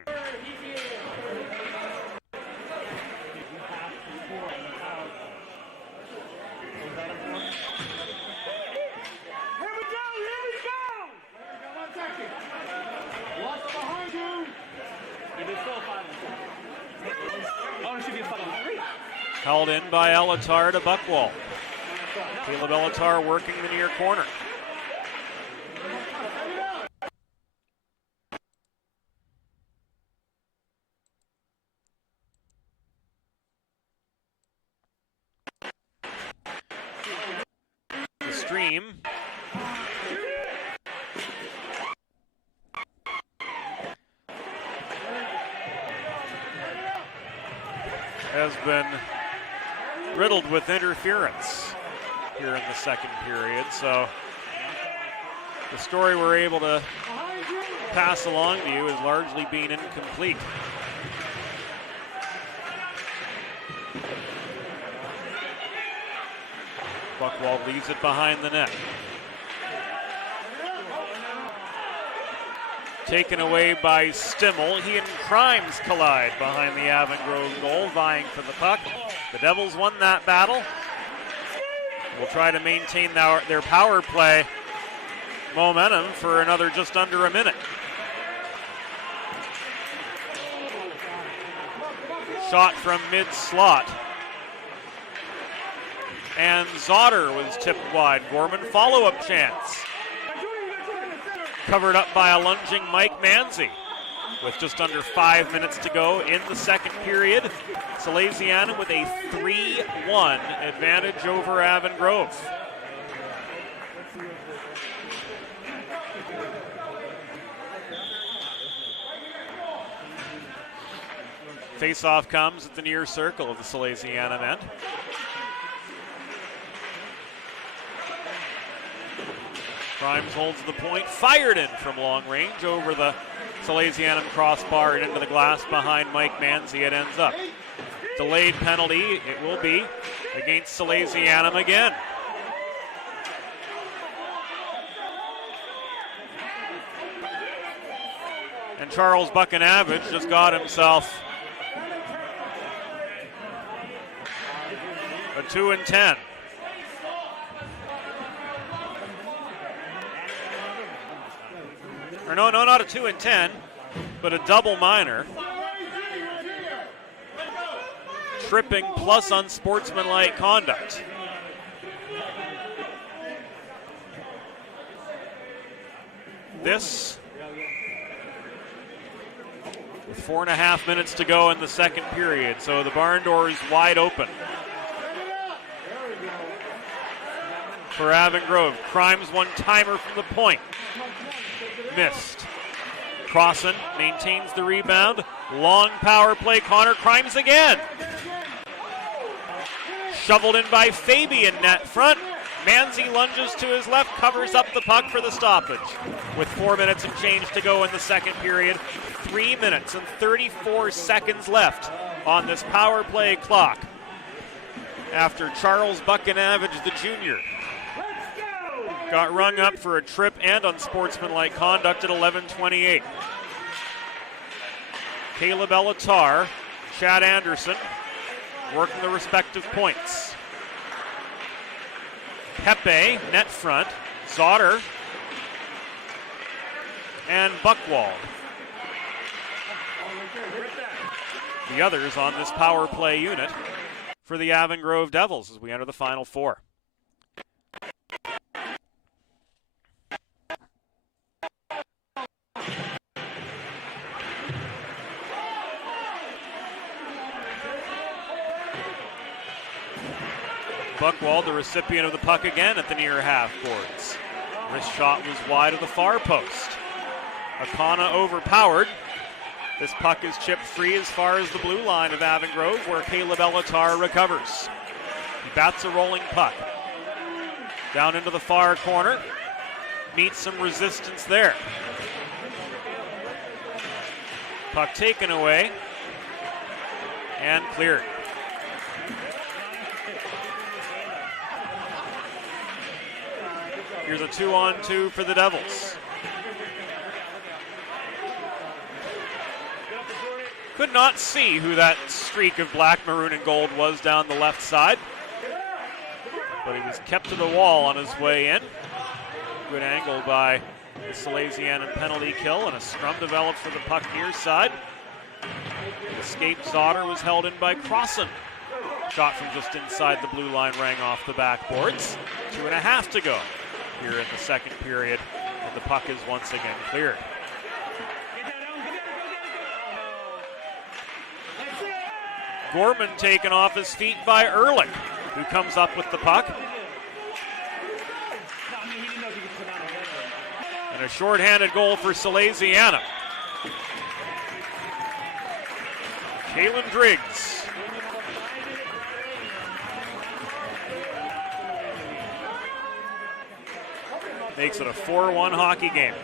Held in by Elatar to Buckwald. Caleb Elatar working the near corner. The stream. Has been riddled with interference here in the second period, so the story we're able to pass along to you has largely been incomplete. Buckwald leaves it behind the net. Taken away by Stimmel. He and Crimes collide behind the Avon Grove goal, vying for the puck. The Devils won that battle. Will try to maintain their power play momentum for another just under a minute. Shot from mid-slot. And Zotter was tipped wide. Gorman follow-up chance. Covered up by a lunging Mike Manzi. With just under 5 minutes to go in the second period, Salesianum with a 3-1 advantage over Avon Grove. Face-off comes at the near circle of the Salesianum end. Crimes holds the point, fired in from long range over the Salesianum crossbar and into the glass behind Mike Manzi. It ends up. Delayed penalty, it will be against Salesianum again. And Charles Buchanavage just got himself a 2-10. Or no, not a 2-10, but a double minor. Tripping plus unsportsmanlike conduct. This, with 4.5 minutes to go in the second period, so the barn door is wide open for Avon Grove. Crimes one-timer from the point. Missed. Crossan maintains the rebound. Long power play. Connor Crimes again. Shoveled in by Fabian net front. Manzi lunges to his left, covers up the puck for the stoppage. With 4 minutes and change to go in the second period. 3 minutes and 34 seconds left on this power play clock. After Charles Buchanavage, the junior, got rung up for a trip and unsportsmanlike conduct at 11:28. Caleb Elatar, Chad Anderson working the respective points. Pepe, net front, Zotter, and Buckwald. The others on this power play unit for the Avon Grove Devils as we enter the Final Four. Buckwald, the recipient of the puck again at the near half boards. Wrist shot was wide of the far post. Akana overpowered. This puck is chipped free as far as the blue line of Avon Grove, where Caleb Elatar recovers. He bats a rolling puck. Down into the far corner. Meets some resistance there. Puck taken away and cleared. Here's a 2-on-2 for the Devils. Could not see who that streak of black, maroon, and gold was down the left side, but he was kept to the wall on his way in. Good angle by the Salesianum penalty kill, and a scrum develops for the puck near side. Escaped Zotter was held in by Crossan. Shot from just inside the blue line rang off the backboards. 2.5 to go here in the second period, and the puck is once again cleared. Gorman taken off his feet by Ehrlich, who comes up with the puck. And a shorthanded goal for Salesianum. Kalen Driggs. Makes it a 4-1 hockey game.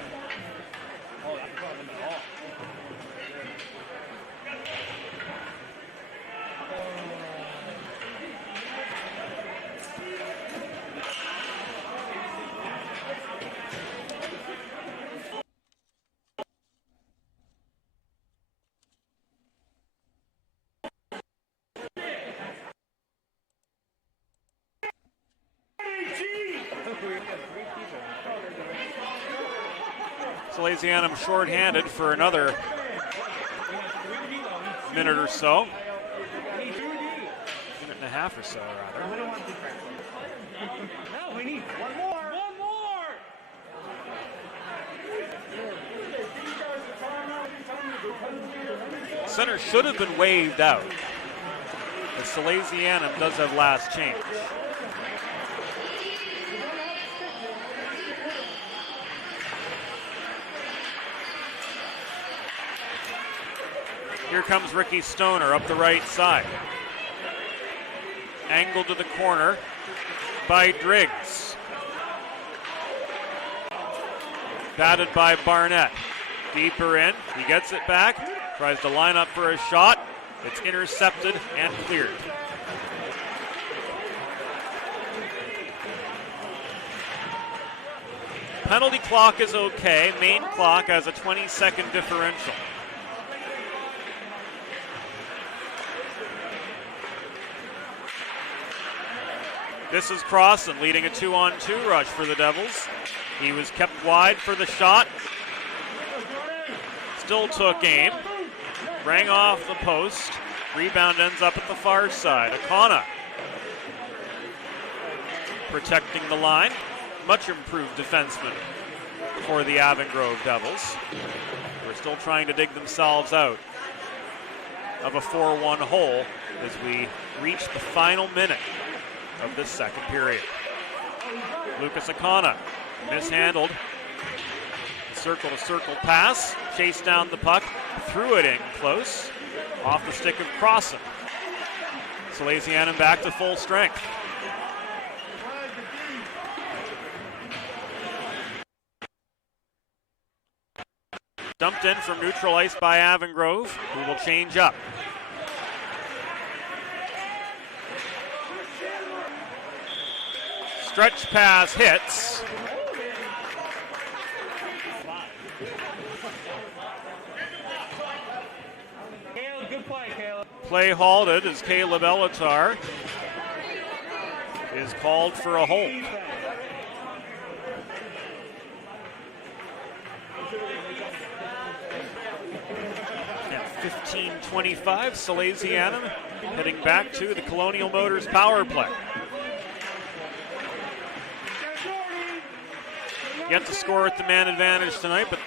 Salesianum shorthanded for another minute or so. Minute and a half or so, rather. No, we need one more. One more. Center should have been waved out. The Salesianum does have last change. Here comes Ricky Stoner up the right side. Angled to the corner by Driggs. Batted by Barnett. Deeper in, he gets it back, tries to line up for a shot. It's intercepted and cleared. Penalty clock is okay. Main clock has a 20-second differential. This is Crossan leading a 2-on-2 rush for the Devils. He was kept wide for the shot. Still took aim. Rang off the post. Rebound ends up at the far side. Akana protecting the line. Much improved defenseman for the Avon Grove Devils. We're still trying to dig themselves out of a 4-1 hole as we reach the final minute of this second period. Lucas Akana mishandled. Circle-to-circle pass, chased down the puck, threw it in close, off the stick of Crossan. Salesianum back to full strength. Dumped in from neutral ice by Avon Grove, who will change up. Stretch pass hits. Caleb, good play, Caleb. Play halted as Caleb Elatar is called for a hold. At 15:25, Salesianum heading back to the Colonial Motors power play. Yet to score at the man advantage tonight, but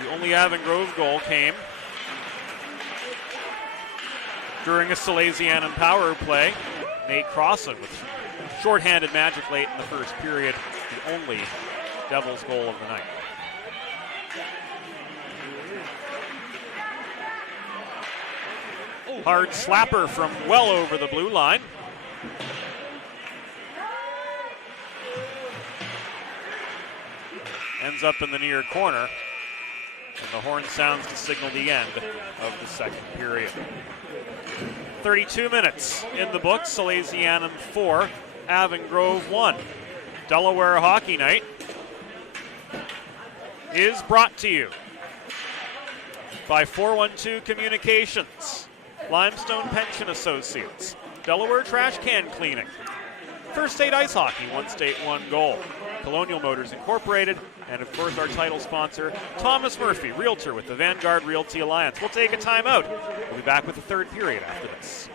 the only Avon Grove goal came during a Salesianum power play. Nate Crossan with shorthanded magic late in the first period, the only Devils goal of the night. Hard slapper from well over the blue line. Ends up in the near corner. And the horn sounds to signal the end of the second period. 32 minutes in the books. Salesianum 4, Avon Grove 1. Delaware Hockey Night is brought to you by 412 Communications, Limestone Pension Associates, Delaware Trash Can Cleaning, First State Ice Hockey, one state, one goal, Colonial Motors Incorporated, and of course our title sponsor, Thomas Murphy, Realtor with the Vanguard Realty Alliance. We'll take a timeout. We'll be back with the third period after this.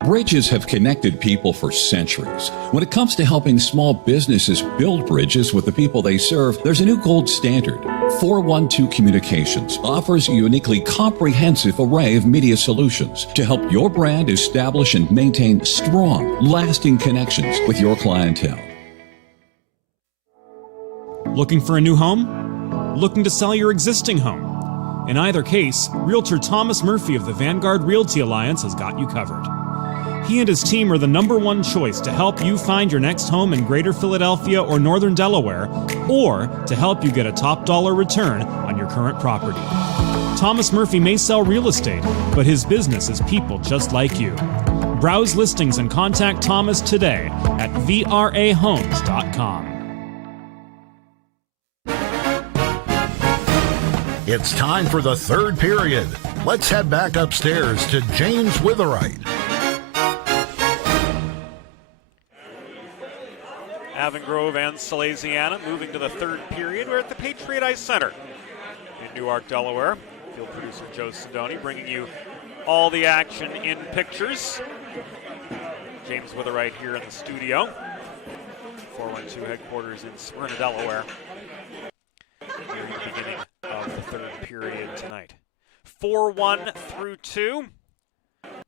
Bridges have connected people for centuries. When it comes to helping small businesses build bridges with the people they serve, there's a new gold standard. 412 Communications offers a uniquely comprehensive array of media solutions to help your brand establish and maintain strong, lasting connections with your clientele. Looking for a new home? Looking to sell your existing home? In either case, Realtor Thomas Murphy of the Vanguard Realty Alliance has got you covered. He and his team are the #1 choice to help you find your next home in Greater Philadelphia or Northern Delaware, or to help you get a top dollar return on your current property. Thomas Murphy may sell real estate, but his business is people just like you. Browse listings and contact Thomas today at vrahomes.com. It's time for the third period. Let's head back upstairs to James Witherite. Avon Grove and Salesianum moving to the third period. We're at the Patriot Ice Center in Newark, Delaware. Field producer Joe Sidoni bringing you all the action in pictures. James Witherite here in the studio. 412 headquarters in Smyrna, Delaware. Here in the beginning of the third period tonight. 4-1 through 2.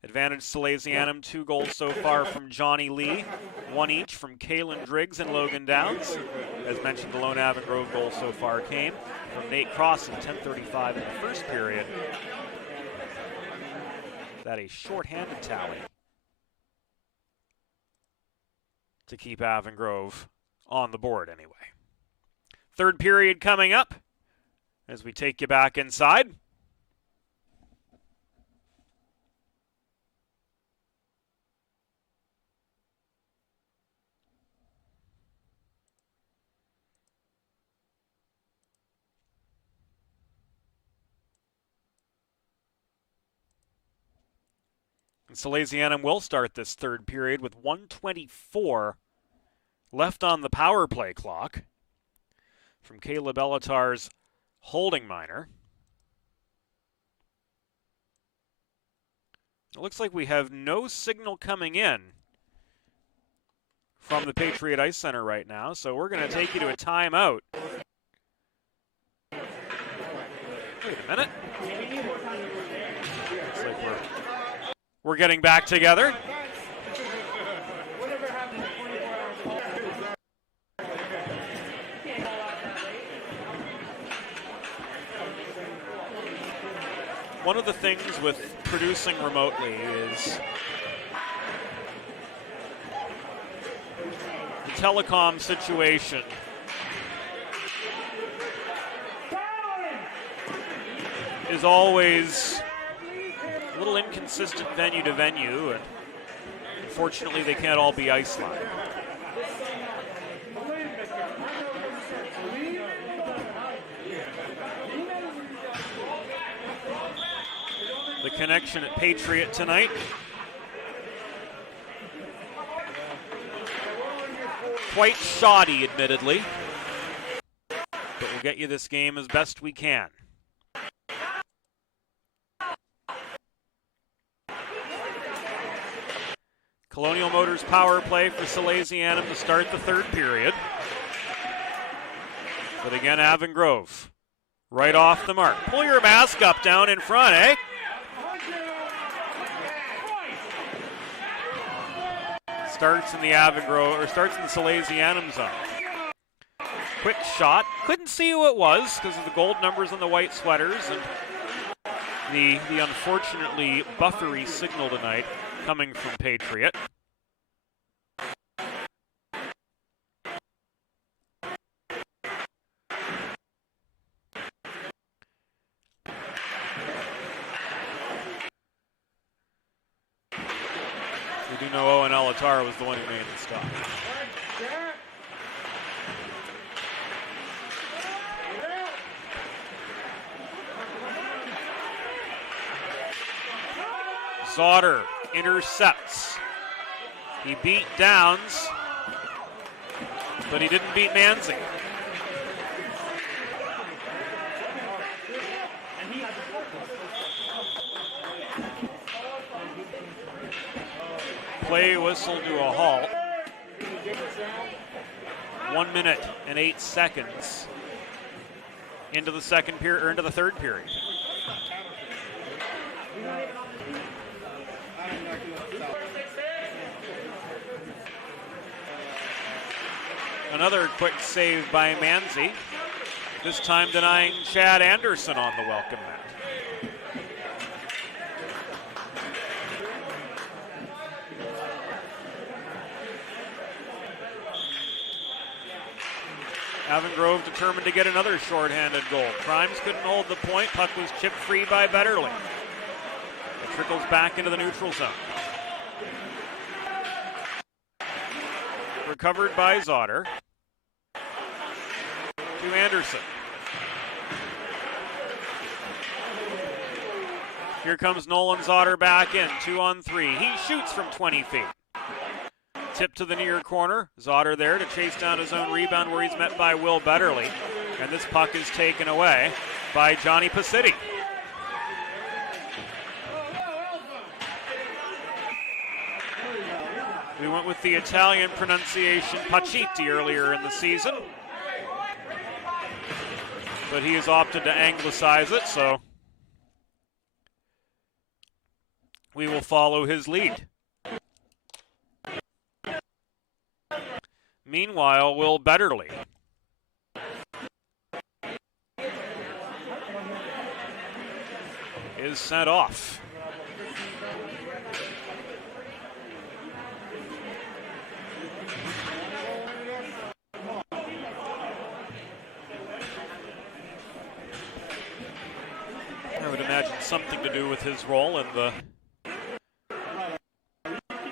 Advantage Salesianum, 2 goals so far from Johnny Lee, 1 each from Kalen Driggs and Logan Downs. As mentioned, the lone Avon Grove goal so far came from Nate Cross at 10:35 in the first period. That a shorthanded tally to keep Avon Grove on the board anyway. Third period coming up as we take you back inside. Salesianum will start this third period with 1:24 left on the power play clock from Caleb Elatar's holding minor. It looks like we have no signal coming in from the Patriot Ice Center right now, so we're going to take you to a timeout. Wait a minute. Looks like we're getting back together. One of the things with producing remotely is the telecom situation is always a little inconsistent venue to venue, and unfortunately they can't all be ice line. The connection at Patriot tonight. Quite shoddy, admittedly, but we'll get you this game as best we can. Colonial Motors power play for Salesianum to start the third period. But again, Avon Grove right off the mark. Pull your mask up down in front, eh? starts in the Salesianum zone. Quick shot. Couldn't see who it was because of the gold numbers on the white sweaters and the unfortunately buffery signal tonight coming from Patriot. We do know Owen Alatar was the one who made the stop. Zotter intercepts. He beat Downs, but he didn't beat Manzi. Play whistle to a halt. 1 minute and 8 seconds into the second period, or into the third period. Another quick save by Manzi, this time denying Chad Anderson on the welcome mat. Avon Grove determined to get another shorthanded goal. Primes couldn't hold the point. Puck was chipped free by Betterly. It trickles back into the neutral zone. Recovered by Zotter. To Anderson. Here comes Nolan Zotter back in, 2-on-3. He shoots from 20 feet. Tip to the near corner. Zotter there to chase down his own rebound where he's met by Will Betterly. And this puck is taken away by Johnny Pacitti. We went with the Italian pronunciation Paciti earlier in the season. But he has opted to anglicize it, so we will follow his lead. Meanwhile, Will Betterly is sent off. I would imagine something to do with his role in the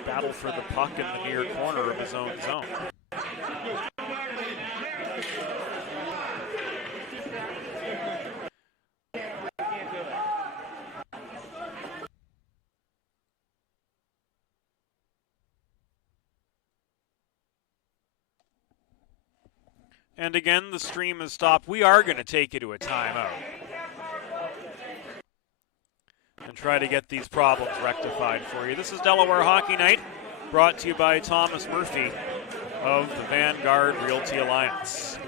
battle for the puck in the near corner of his own zone. And again, the stream has stopped. We are going to take you to a timeout and try to get these problems rectified for you. This is Delaware Hockey Night, brought to you by Thomas Murphy of the Vanguard Realty Alliance.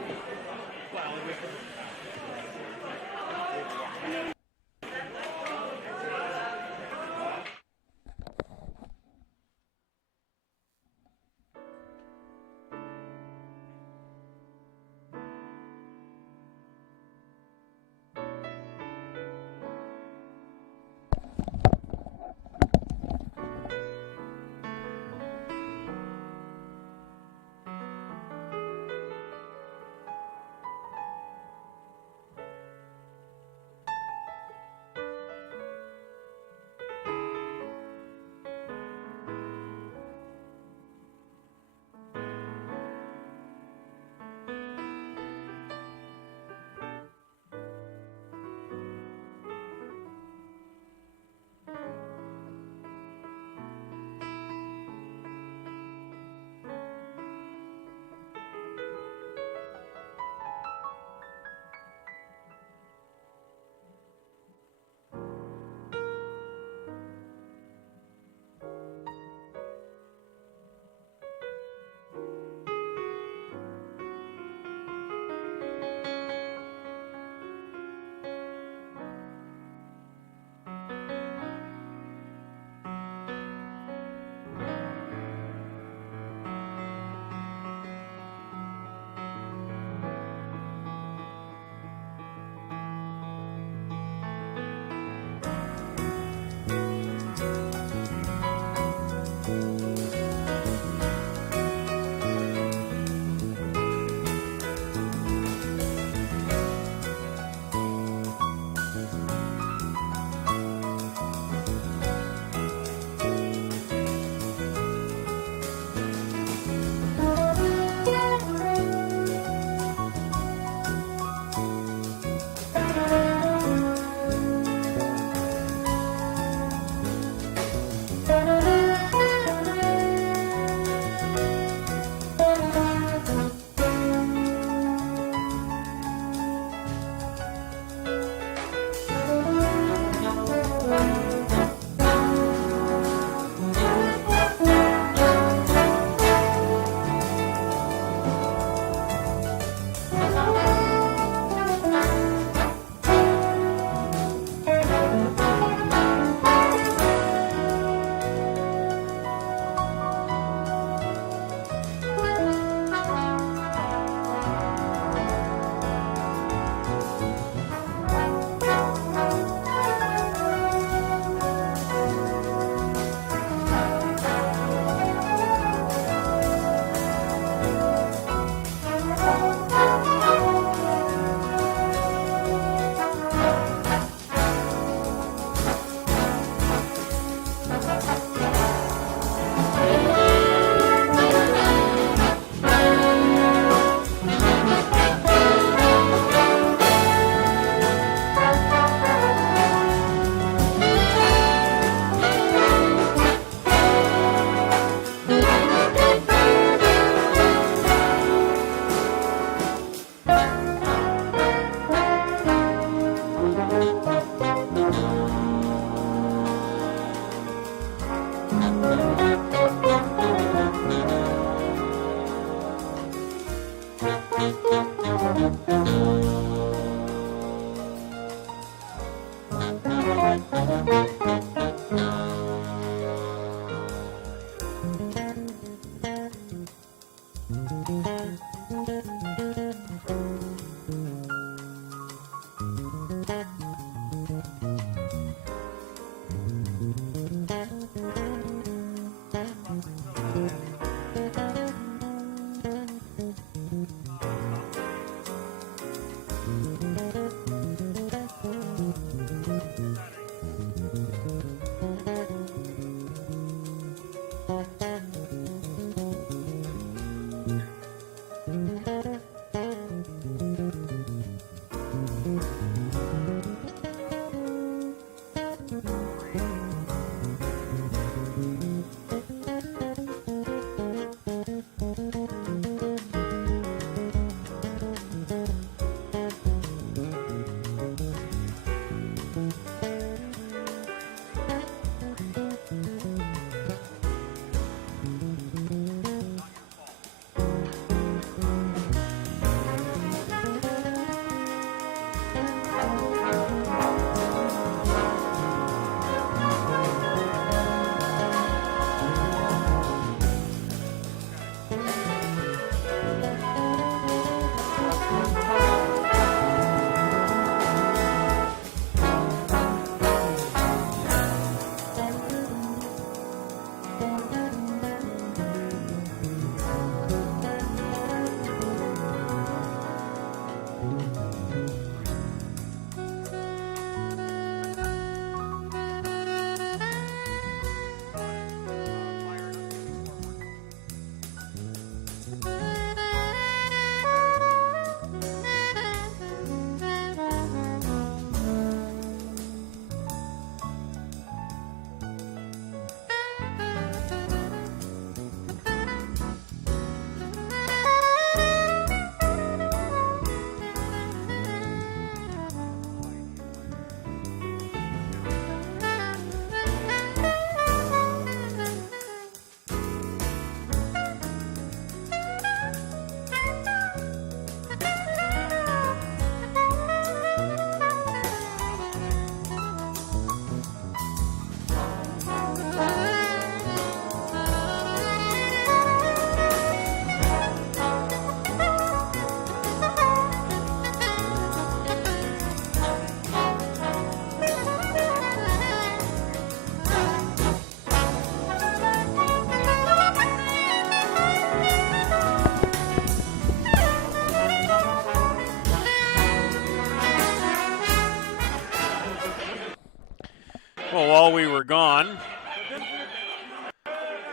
Well, while we were gone,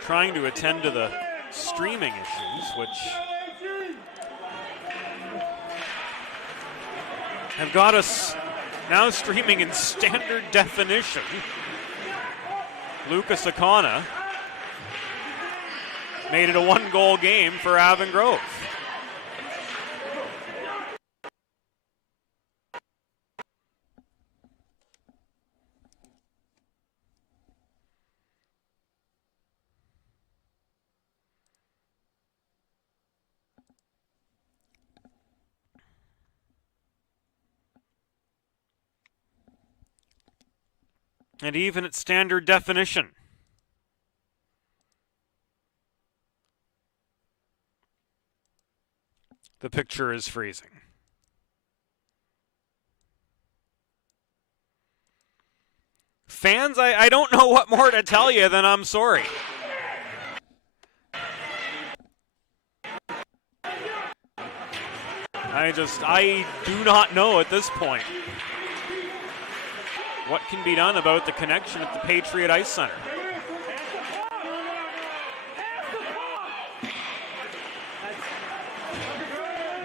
trying to attend to the streaming issues, which have got us now streaming in standard definition. Lucas Akana made it a one-goal game for Avon Grove. And even at standard definition, the picture is freezing. Fans, I don't know what more to tell you than I'm sorry. I do not know at this point what can be done about the connection at the Patriot Ice Center.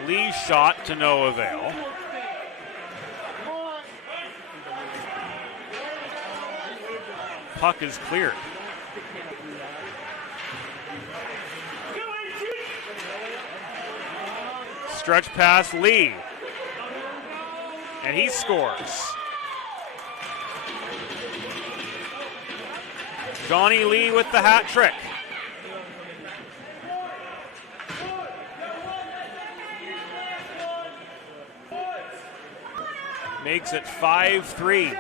Lee's shot to no avail. Puck is cleared. Stretch pass, Lee. And he scores. Johnny Lee with the hat trick. Makes it 5-3.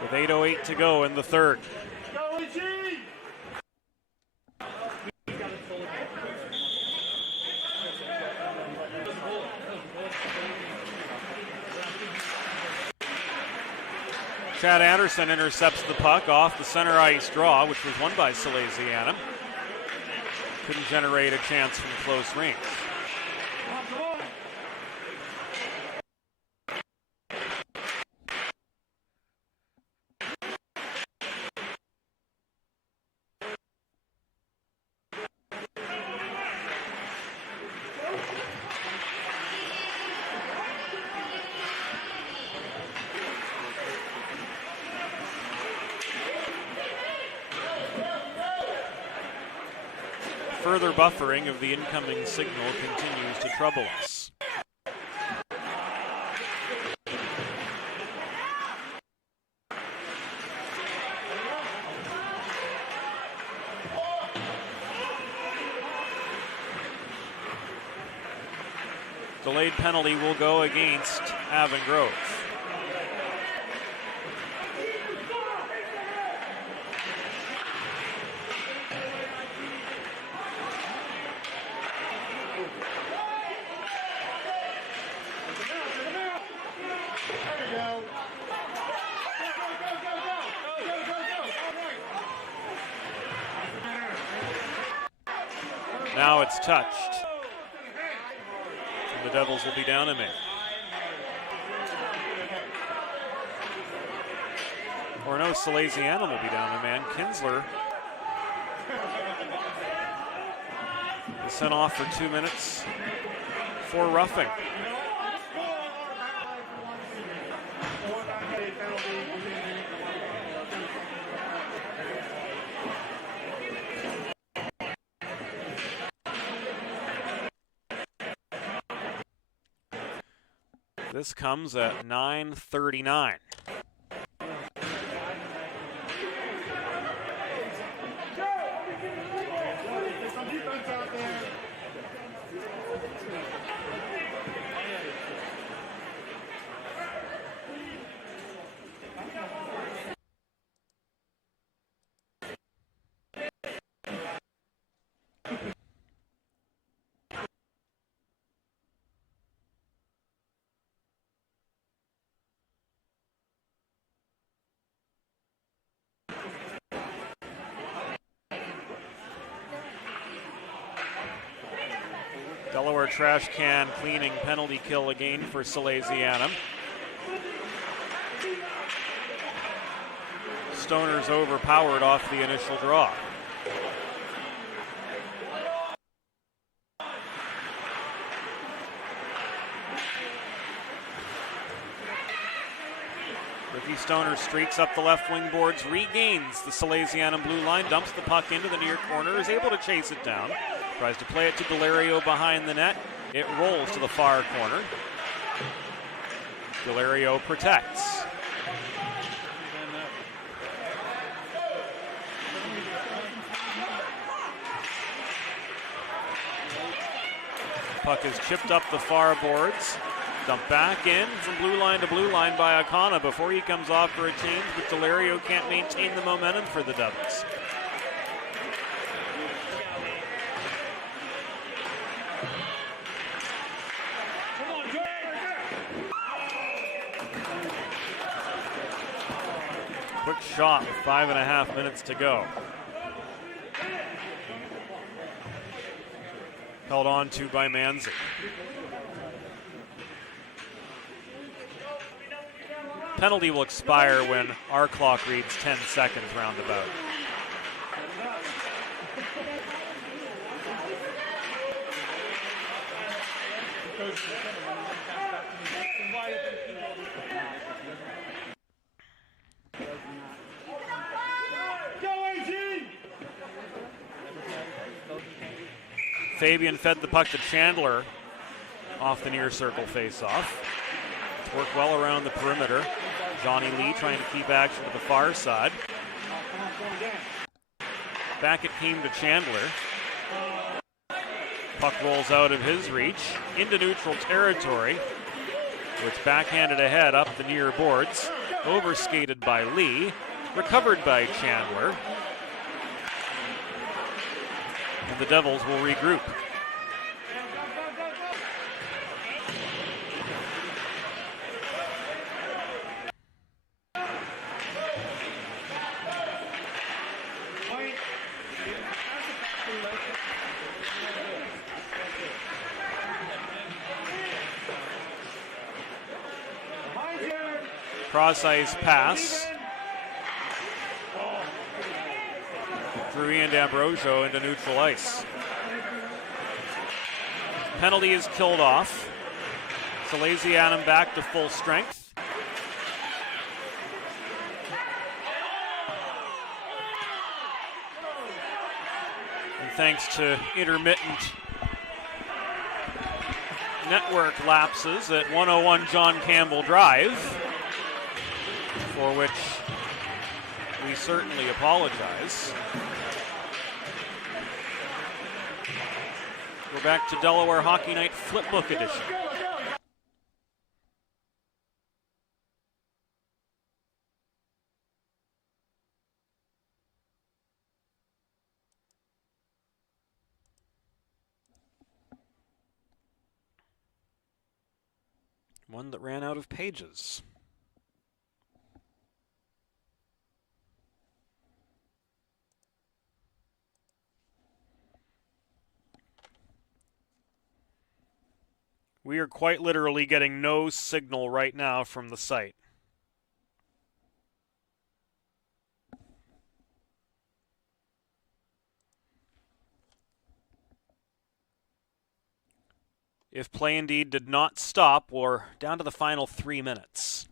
With 8:08 to go in the third. Chad Anderson intercepts the puck off the center ice draw, which was won by Salesianum. Couldn't generate a chance from close range. Further buffering of the incoming signal continues to trouble us. Delayed penalty will go against Avon Grove. Now it's touched. And the Devils will be down a man. Or no, Salesianum will be down a man. Kinsler is sent off for 2 minutes for roughing. This comes at 9:39. Delaware trash can cleaning penalty kill again for Salesianum. Stoner's overpowered off the initial draw. Ricky Stoner streaks up the left wing boards, regains the Salesianum blue line, dumps the puck into the near corner, is able to chase it down. Tries to play it to Delario behind the net. It rolls to the far corner. Delario protects. Puck is chipped up the far boards. Dumped back in from blue line to blue line by Akana before he comes off for a change, but Delario can't maintain the momentum for the Devils. Quick shot with 5.5 minutes to go. Held on to by Manzi. Penalty will expire when our clock reads 10 seconds roundabout. Fabian fed the puck to Chandler off the near circle face-off. It's worked well around the perimeter. Johnny Lee trying to keep action to the far side. Back it came to Chandler. Puck rolls out of his reach into neutral territory. It's backhanded ahead up the near boards. Overskated by Lee. Recovered by Chandler. And the Devils will regroup. Cross-ice pass. Through Ian D'Ambrosio into neutral ice. Penalty is killed off. Salesianum back to full strength. And thanks to intermittent network lapses at 101 John Campbell Drive, for which we certainly apologize. We're back to Delaware Hockey Night Flipbook Edition. One that ran out of pages. We are quite literally getting no signal right now from the site. If play indeed did not stop, we're down to the final 3 minutes.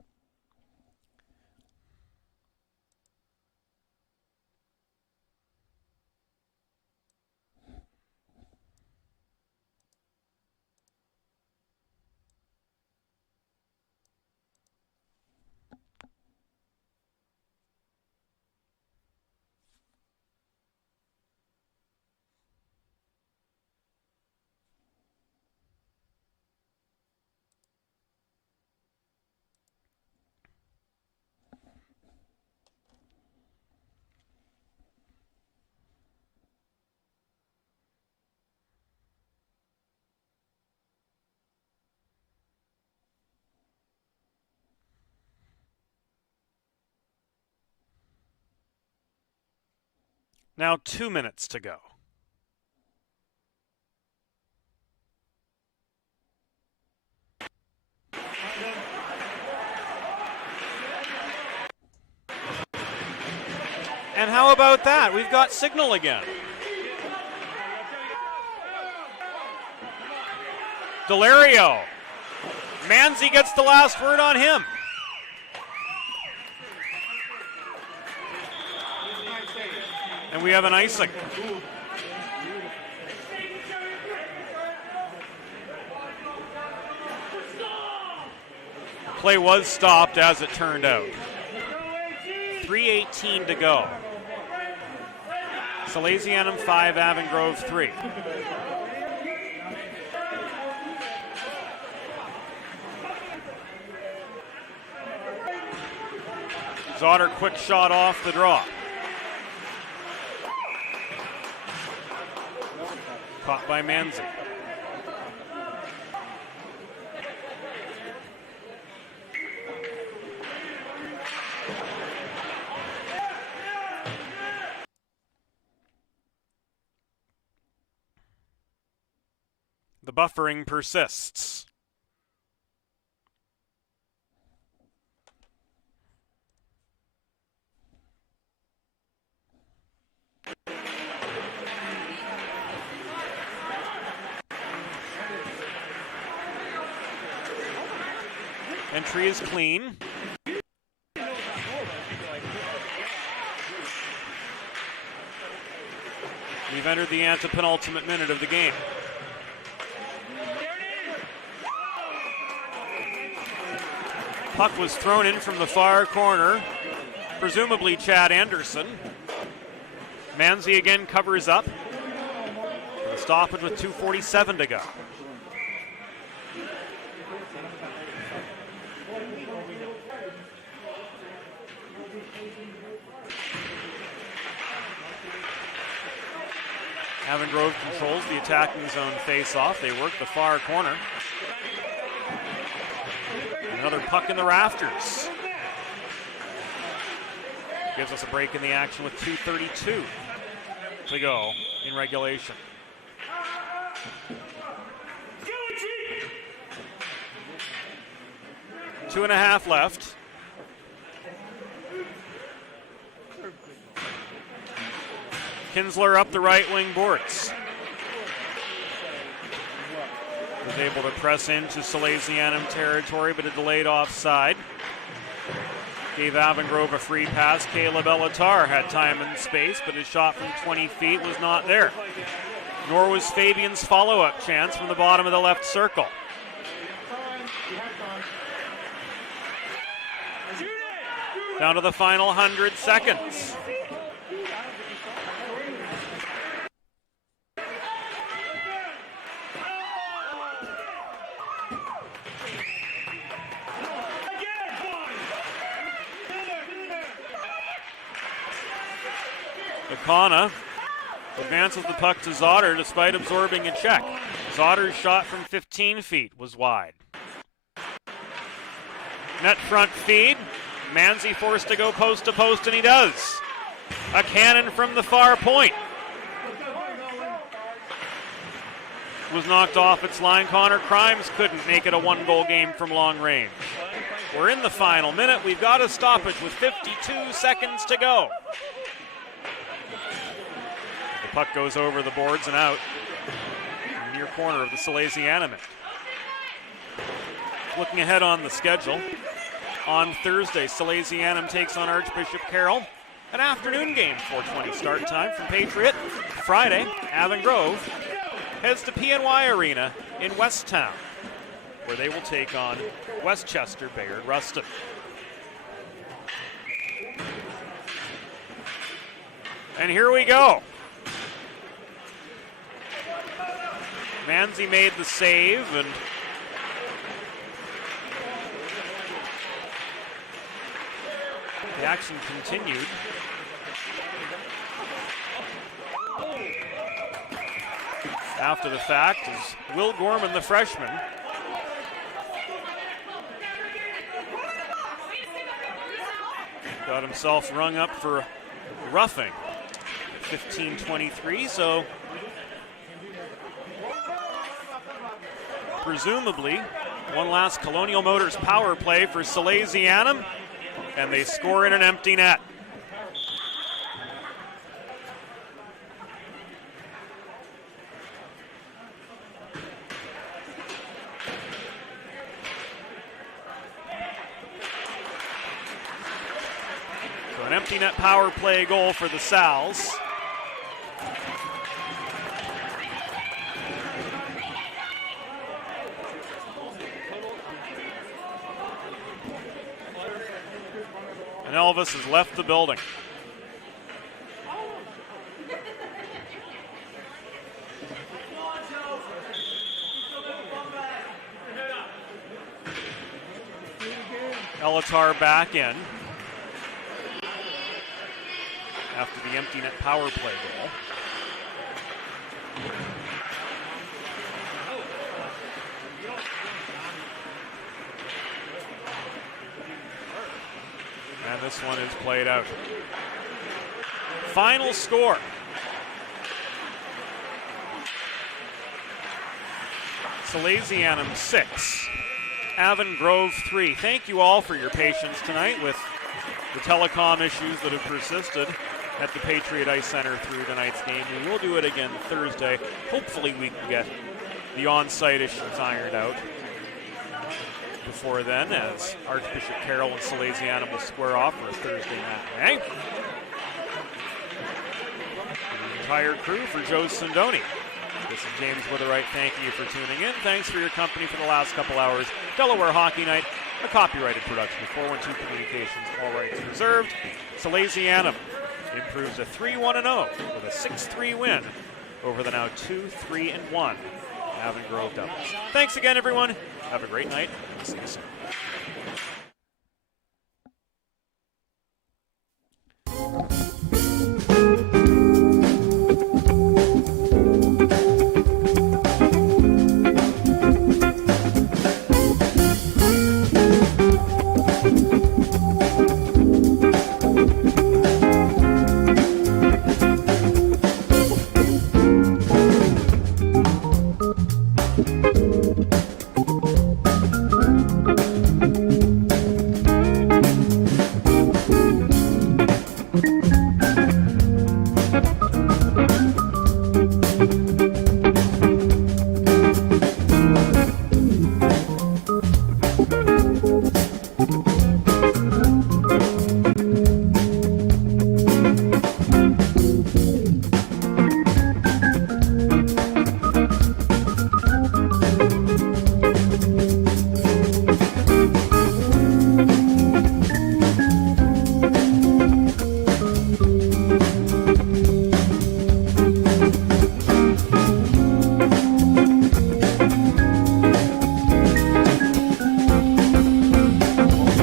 Now 2 minutes to go. And how about that? We've got signal again. Delario. Manzi gets the last word on him. And we have an icing. Play was stopped as it turned out. 3:18 to go. Salesianum 5, Avon Grove 3. Zotter quick shot off the draw. Caught by Manzi. The buffering persists. Entry is clean. We've entered the antepenultimate minute of the game. Puck was thrown in from the far corner, presumably Chad Anderson. Manzi again covers up. The stoppage with 2:47 to go. Avon Grove controls the attacking zone face-off. They work the far corner. Another puck in the rafters. Gives us a break in the action with 2:32 to go in regulation. 2.5 left. Kinsler up the right wing boards. Was able to press into Salesianum territory, but a delayed offside. Gave Avon Grove a free pass. Caleb Elatar had time and space, but his shot from 20 feet was not there. Nor was Fabian's follow-up chance from the bottom of the left circle. Down to the final 100 seconds. Akana advances the puck to Zotter despite absorbing a check. Zotter's shot from 15 feet was wide. Net front feed. Manzi forced to go post to post, and he does. A cannon from the far point. Was knocked off its line. Connor Crimes couldn't make it a one-goal game from long range. We're in the final minute. We've got a stoppage with 52 seconds to go. The puck goes over the boards and out in the near corner of the Salesianum end. Looking ahead on the schedule, on Thursday, Salesianum takes on Archbishop Carroll. An afternoon game, 4:20 start time from Patriot. Friday, Avon Grove heads to PNY Arena in Westtown, where they will take on Westchester Bayard Ruston. And here we go. Manzi made the save, and the action continued. After the fact is Will Gorman, the freshman. Got himself rung up for roughing. 15-23, so presumably one last Colonial Motors power play for Salesianum, and they score in an empty net. So an empty net power play goal for the Sals. And Elvis has left the building. Elatar back in after the empty net power play goal. And this one is played out. Final score. Salesianum 6, Avon Grove 3. Thank you all for your patience tonight with the telecom issues that have persisted at the Patriot Ice Center through tonight's game. We will do it again Thursday. Hopefully we can get the on-site issues ironed out before then, as Archbishop Carroll and Salesianum will square off for a Thursday matinee. The entire crew for Joe Sindoni. This is James Witherite thanking you for tuning in. Thanks for your company for the last couple hours. Delaware Hockey Night, a copyrighted production of 412 Communications, all rights reserved. Salesianum improves to 3-1-0 with a 6-3 win over the now 2-3-1 Avon Grove Devils. Thanks again, everyone. Have a great night. See you soon.